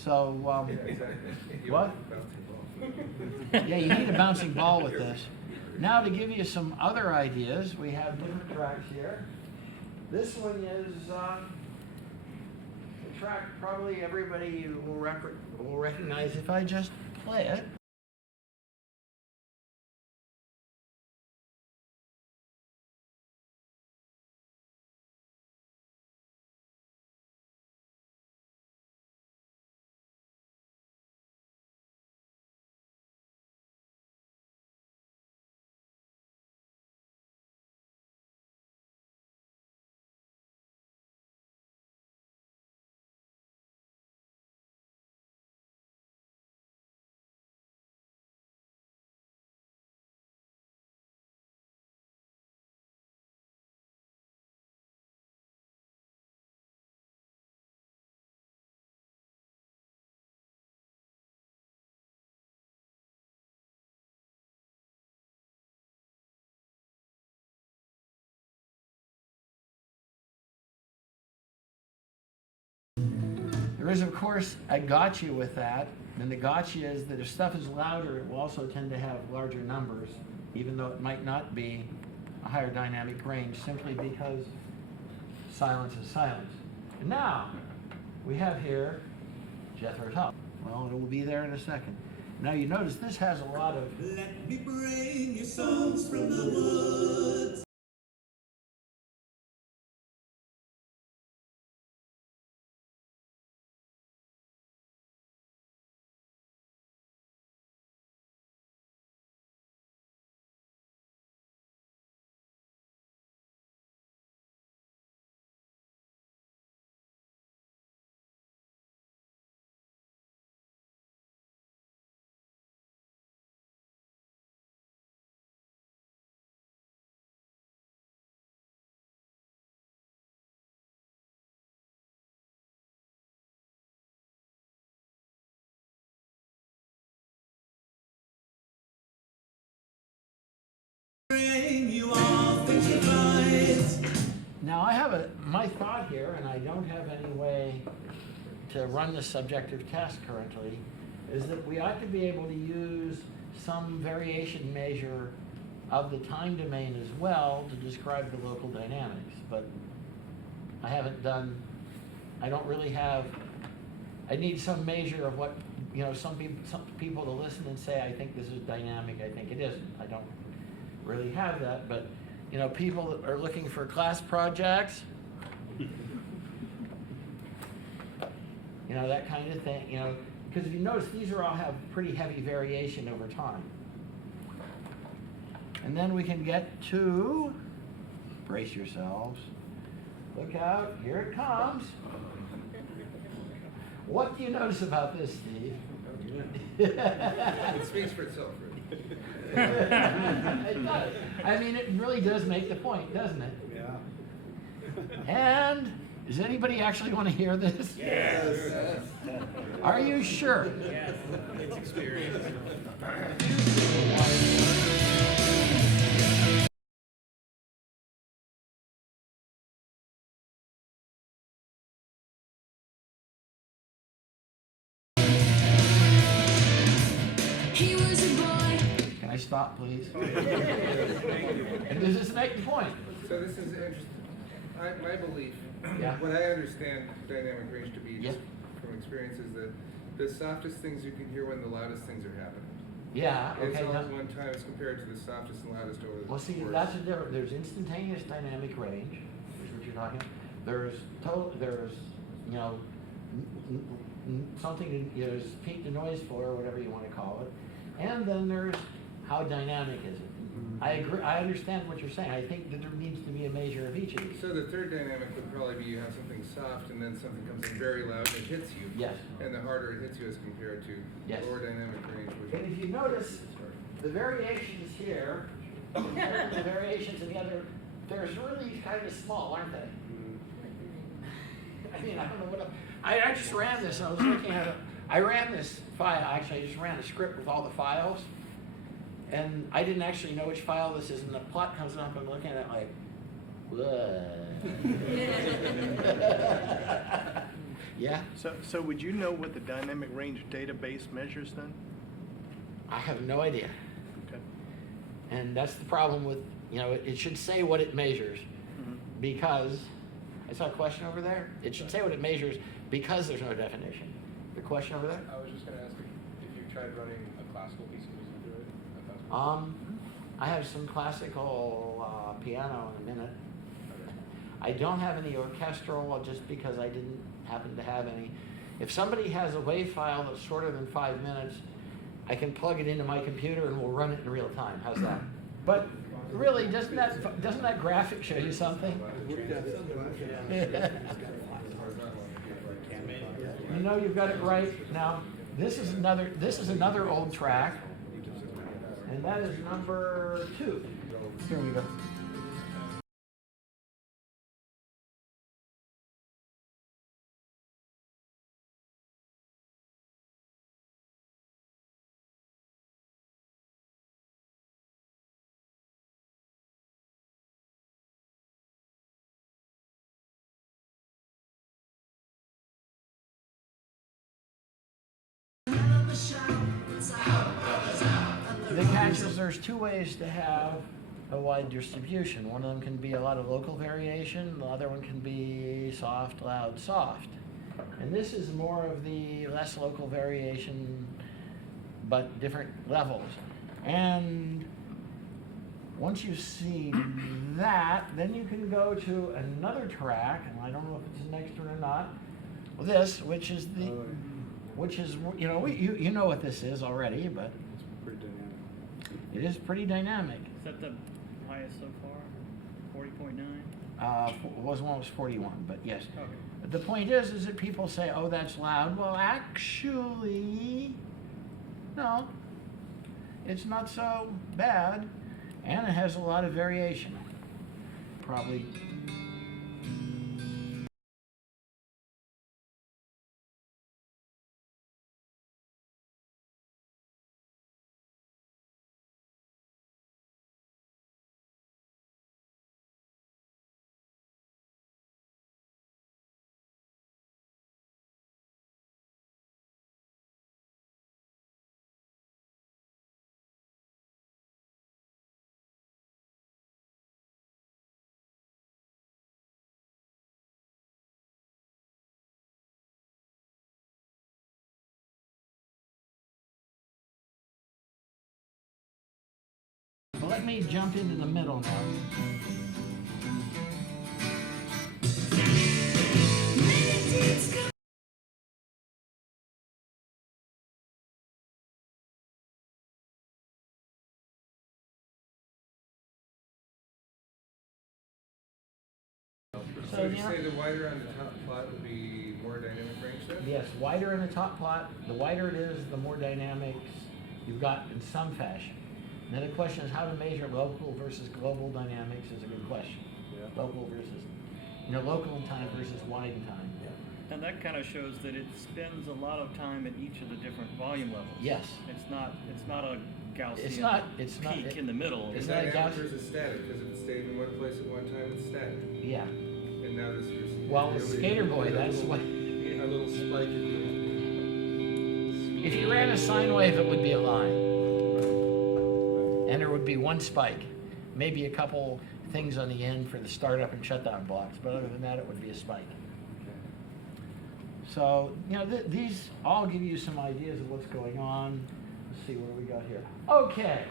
So, Yeah, exactly. You What? want a bouncing ball. yeah, you need a bouncing ball with this. Now, to give you some other ideas, we have different tracks here. This one is a track probably everybody will recognize if I just play it. There is, of course, a gotcha with that, and the gotcha is that if stuff is louder, it will also tend to have larger numbers, even though it might not be a higher dynamic range, simply because silence is silence. And now, we have here Jethro Tull. Well, it will be there in a second. Now, you notice this has a lot of... Let me bring you songs from the woods. Now I have my thought here, and I don't have any way to run the subjective test currently, is that we ought to be able to use some variation measure of the time domain as well to describe the local dynamics, but I don't really have, I need some measure of what, some people to listen and say, I think this is dynamic, I think it isn't. I don't really have that, but, people that are looking for class projects, that kind of thing, because if you notice, these all have pretty heavy variation over time. And then we can get to, brace yourselves, look out, here it comes. What do you notice about this, Steve? It speaks for itself, really. It does. I mean, it really does make the point, doesn't it? Yeah. And does anybody actually want to hear this? Yes. Are you sure? Yes, it's experience. He was a boy. Can I stop, please? And does this make the point? So this is interesting. My belief, Yeah. what I understand dynamic range to be Yeah. just from experience is that the softest things you can hear when the loudest things are happening. Yeah, It's okay. all now- at one time as compared to the softest and loudest over the Well, see, course. that's a different, there's instantaneous dynamic range, is what you're talking about. There's something to, peak to noise floor, or whatever you want to call it. And then there's how dynamic is it? I agree, I understand what you're saying. I think that there needs to be a measure of each of these. So the third dynamic would probably be you have something soft and then something comes in very loud and it hits you. Yes. And the harder it hits you as compared to Yes. lower dynamic range, which And if you notice, the variations here, compared to the variations in the other, they're really kind of small, aren't they? I mean, I don't know what, I just ran this, and I was looking at it, I ran this file, actually, I just ran a script with all the files, and I didn't actually know which file this is, and the plot comes up, and I'm looking at it like, what? Yeah, So would you know what the dynamic range database measures then? I have no idea. Okay. And that's the problem with, it should say what it measures, because, I saw a question over there. It should say what it measures because there's no definition. The question over there? I was just gonna ask if you tried running a classical piece of music through it, if that's what I have some classical piano in a minute. I don't have any orchestral just because I didn't happen to have any. If somebody has a WAV file that's shorter than 5 minutes, I can plug it into my computer and we'll run it in real time. How's that? But really, doesn't that graphic show you something? You've got it right. Now, this is another old track, and that is number 2. Here we go. The catch is there's 2 ways to have a wide distribution. One of them can be a lot of local variation, the other one can be soft, loud, soft. And this is more of the less local variation, but different levels. And once you see that, then you can go to another track, and I don't know if it's the next one or not, this, which is you know what this is already, but It's pretty dynamic. it is pretty dynamic. Is that the highest so far? 40.9? One was 41, but yes. Okay. But the point is that people say, oh, that's loud. Well, actually, no, it's not so bad, and it has a lot of variation. Probably let me jump into the middle now. So you say the wider on the top plot would be more dynamic range then? Yes, wider in the top plot, the wider it is, the more dynamics you've got in some fashion. Now the question is how to measure local versus global dynamics is a good question. Yeah. Local versus, local in time versus wide in time. And that kind of shows that it spends a lot of time at each of the different volume levels. Yes. It's not a Gaussian It's not, peak in the middle. it's Is not a dynamic Gaussian- versus static, because if it stayed in one place at one time, it's static. Yeah. And now this is. Well, with Skater Boy, that's what, A little spike in the end. if you ran a sine wave, it would be a line. And there would be one spike, maybe a couple things on the end for the startup and shutdown blocks, but other than that, it would be a spike. So, these all give you some ideas of what's going on. Let's see, what do we got here? Okay.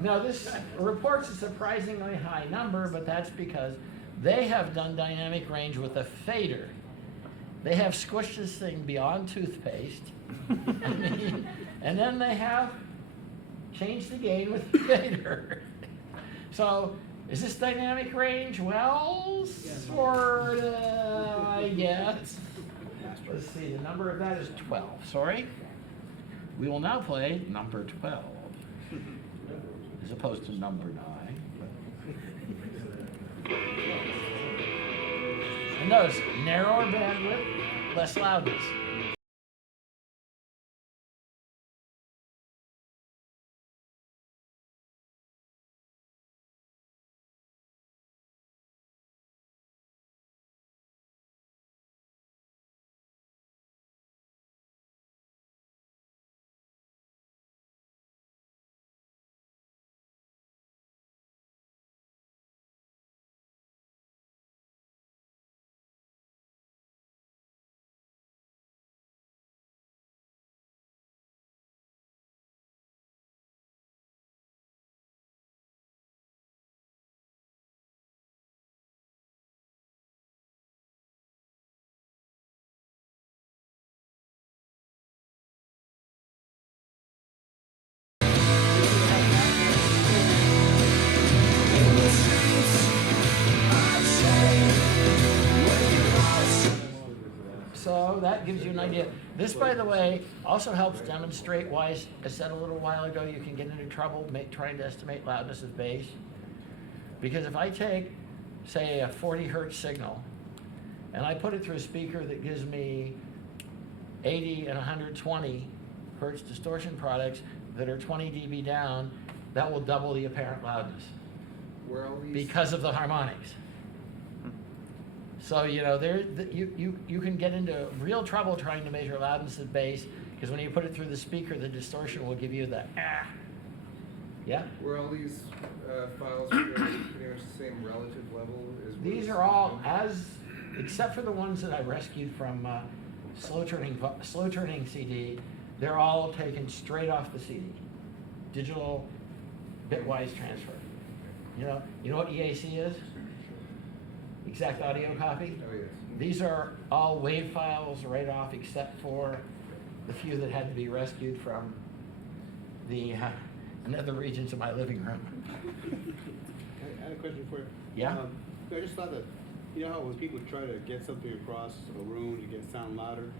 Now, this reports a surprisingly high number, but that's because they have done dynamic range with a fader. They have squished this thing beyond toothpaste, and then they have changed the gain with the fader. So, is this dynamic range? Well, sorta, I guess. Let's see, the number of that is 12. Sorry. We will now play number 12, as opposed to number 9. And notice, narrower bandwidth, less loudness. So that gives you an idea. This, by the way, also helps demonstrate why, as I said a little while ago, you can get into trouble trying to estimate loudness of bass. Because if I take, say, a 40 hertz signal, and I put it through a speaker that gives me 80 and 120 hertz distortion products that are 20 dB down, that will double the apparent loudness Where all these. because of the harmonics. So, you can get into real trouble trying to measure loudness of bass, because when you put it through the speaker, the distortion will give you the ah. Yeah? Were all these files pretty much the same relative level as? what These was are all, presented? except for the ones that I rescued from slow turning CD, they're all taken straight off the CD. Digital bitwise transfer. You know what EAC is? Exact audio copy? Oh, yes. These are all WAV files right off, except for the few that had to be rescued from the nether regions of my living room. I had a question for you. Yeah? I just thought that, how when people try to get something across a room to get sound louder,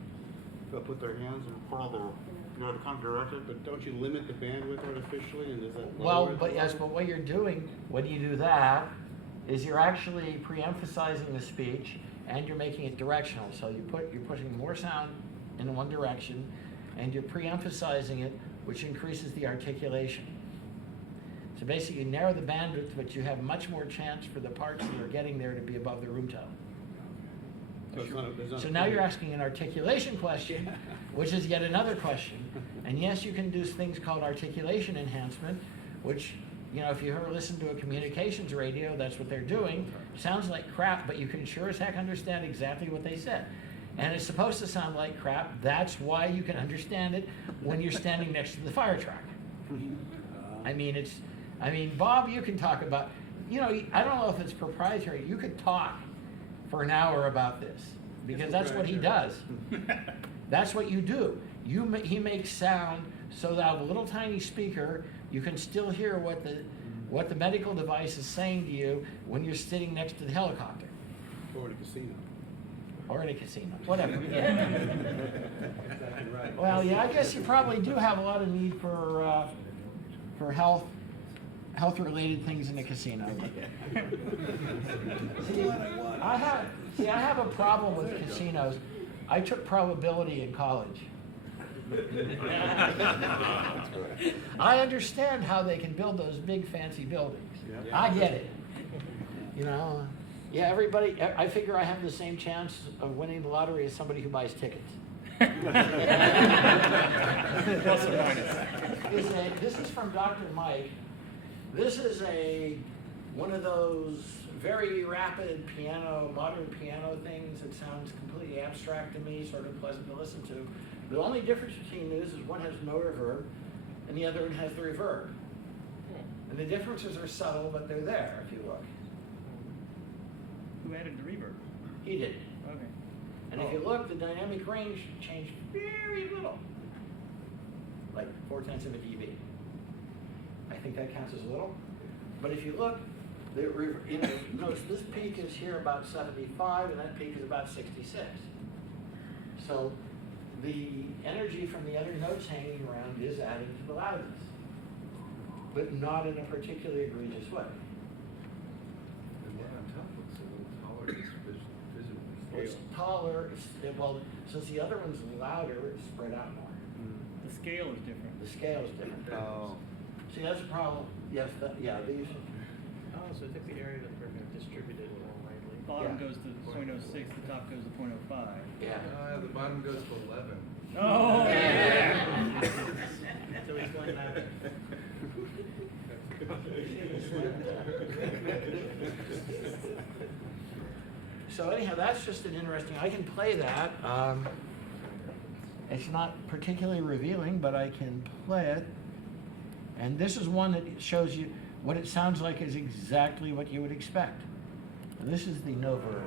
they'll put their hands in front of their, to come directed, but don't you limit the bandwidth artificially, and does that Well, lower it? but yes, but what you're doing when you do that is you're actually pre-emphasizing the speech and you're making it directional. So you're pushing more sound in one direction and you're pre-emphasizing it, which increases the articulation. So basically you narrow the bandwidth, but you have much more chance for the parts that are getting there to be above the room tone. So it's not there's not So a now point. you're asking an articulation question, which is yet another question. And yes, you can do things called articulation enhancement, which, if you ever listen to a communications radio, that's what they're doing. Sounds like crap, but you can sure as heck understand exactly what they said. And it's supposed to sound like crap. That's why you can understand it when you're standing next to the fire truck. I mean, Bob, you can talk about, I don't know if it's proprietary. You could talk for an hour about this because that's what he does. That's what you do. He makes sound so that with a little tiny speaker, you can still hear what the medical device is saying to you when you're sitting next to the helicopter. Or in a casino. Or in a casino, whatever. Yeah. Exactly right. Well, yeah, I guess you probably do have a lot of need for health-related things in a casino. I have a problem with casinos. I took probability in college. I understand how they can build those big fancy buildings. Yeah. I get it. Yeah, everybody, I figure I have the same chance of winning the lottery as somebody who buys tickets. Plus or minus. This is from Dr. Mike. This is one of those very rapid modern piano things that sounds completely abstract to me, sort of pleasant to listen to. The only difference between these is one has no reverb and the other one has the reverb. And the differences are subtle, but they're there if you look. Who added the reverb? He did. Okay. And if you look, the dynamic range changed very little, like 0.4 of a dB. I think that counts as little. But if you look, notice this peak is here about 75, and that peak is about 66. So the energy from the other notes hanging around is adding to the loudness, but not in a particularly egregious way. The one on top looks a little taller, just visually. It's taller, since the other one's louder, it's spread out more. The scale is different. The scale is different. Oh. See, that's a problem. Yes, these. Oh, so it took the area that we're going to distribute it more widely. Bottom Yeah. goes to 0.06, the top goes to 0.05. Yeah. The bottom goes to 11. Oh, yeah. So he's going that. So anyhow, that's just an interesting, I can play that. It's not particularly revealing, but I can play it. And this is one that shows you what it sounds like is exactly what you would expect. And this is the no verb.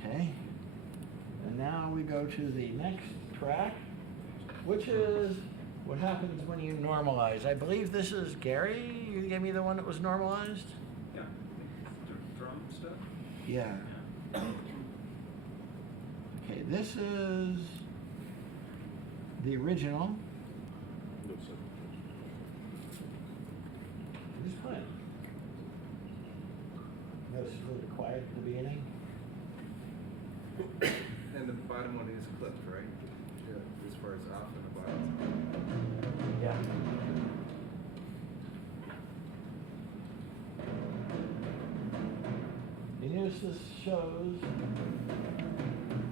Okay. And now we go to the next track, which is what happens when you normalize. I believe this is Gary. You gave me the one that was normalized? Yeah. Drum stuff? Yeah. Okay, this is the original. Just play it. Notice it's a little bit quiet at the beginning. And the bottom one is clipped, right? Yeah, as far as off and the bottom. Yeah. You notice this shows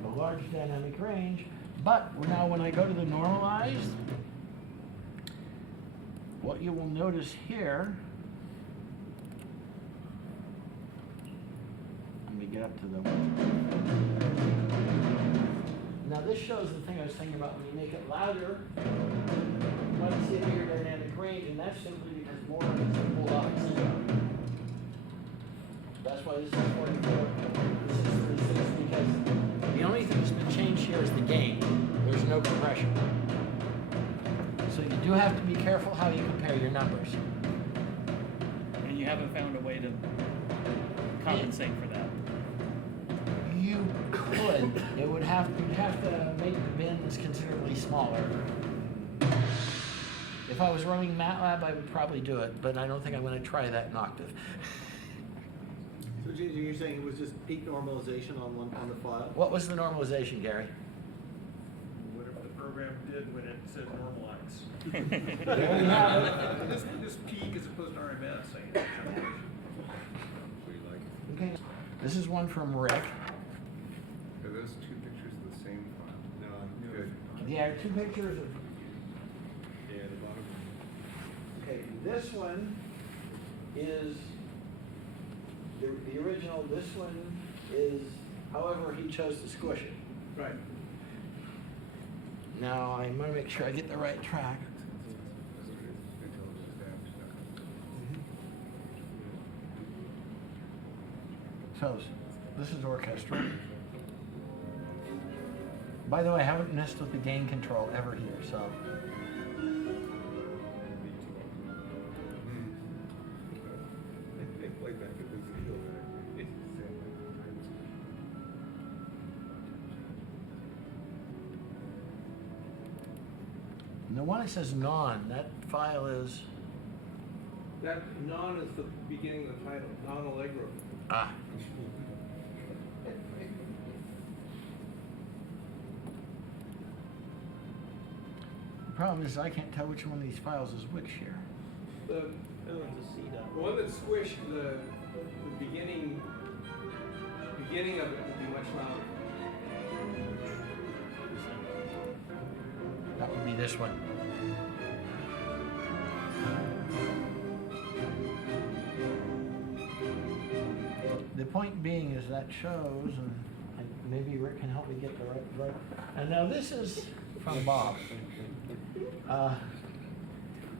a large dynamic range, but now when I go to the normalized, what you will notice here, let me get up to the, now this shows the thing I was thinking about. When you make it louder, you might see a bigger dynamic range, and that's simply because more of it's pulled off the zero. That's why this is 44, this is 36, because the only thing that's been changed here is the gain. There's no compression. So you do have to be careful how you compare your numbers. And you haven't found a way to compensate for that. You could. It would have, you'd have to make the bins considerably smaller. If I was running MATLAB, I would probably do it, but I don't think I'm going to try that in Octave. So Ginger, you're saying it was just peak normalization on the file? What was the normalization, Gary? Whatever the program did when it said normalize. There we have it. This peak as opposed to RMS, I guess. Okay. This is one from Rick. Are those two pictures of the same file? No. Good. Yeah, two pictures of. Yeah, the bottom. Okay, this one is the original. This one is, however, he chose to squish it. Right. Now I want to make sure I get the right track. So this is orchestral. By the way, I haven't messed with the gain control ever here, so. And the one that says non, that file is. That non is the beginning of the title, non-allegro. Ah. The problem is I can't tell which one of these files is which here. The one that squished the beginning of it would be much louder. That would be this one. The point being is that shows, and maybe Rick can help me get the right. And now this is from Bob.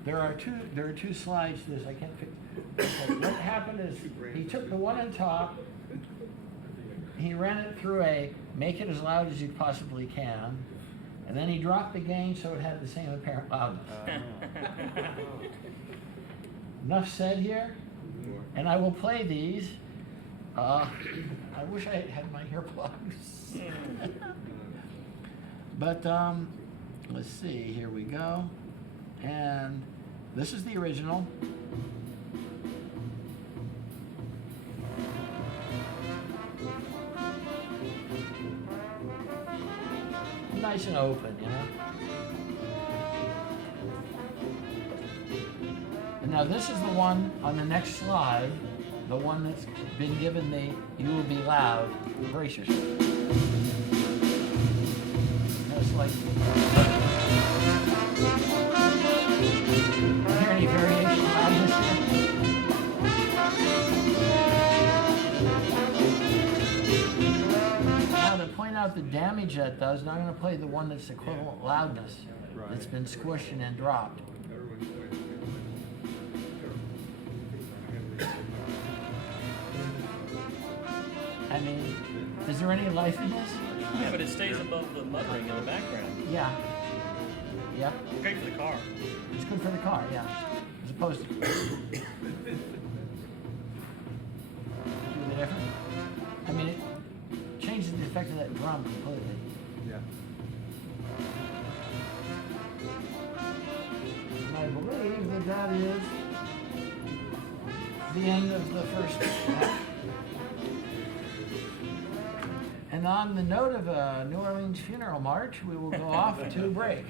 There are two slides to this. I can't fix. What happened is he took the one on top. He ran it through a make it as loud as you possibly can, and then he dropped the gain so it had the same apparent loudness. Enough said here, and I will play these. I wish I had my earplugs. But let's see, here we go. And this is the original. Nice and open, you know. And now this is the one on the next slide, the one that's been given the "you will be loud" brace yourself. It's like, is there any variation of loudness here? Now to point out the damage that does, now I'm going to play the one that's equivalent loudness that's been squished and then dropped. I mean, is there any life in this? Yeah, but it stays above the muttering in the background. Yeah. Yep. Great for the car. It's good for the car, yeah. As opposed to. Really different? I mean, it changes the effect of that drum completely. Yeah. And I believe that that is the end of the first half. And on the note of a New Orleans funeral march, we will go off to break.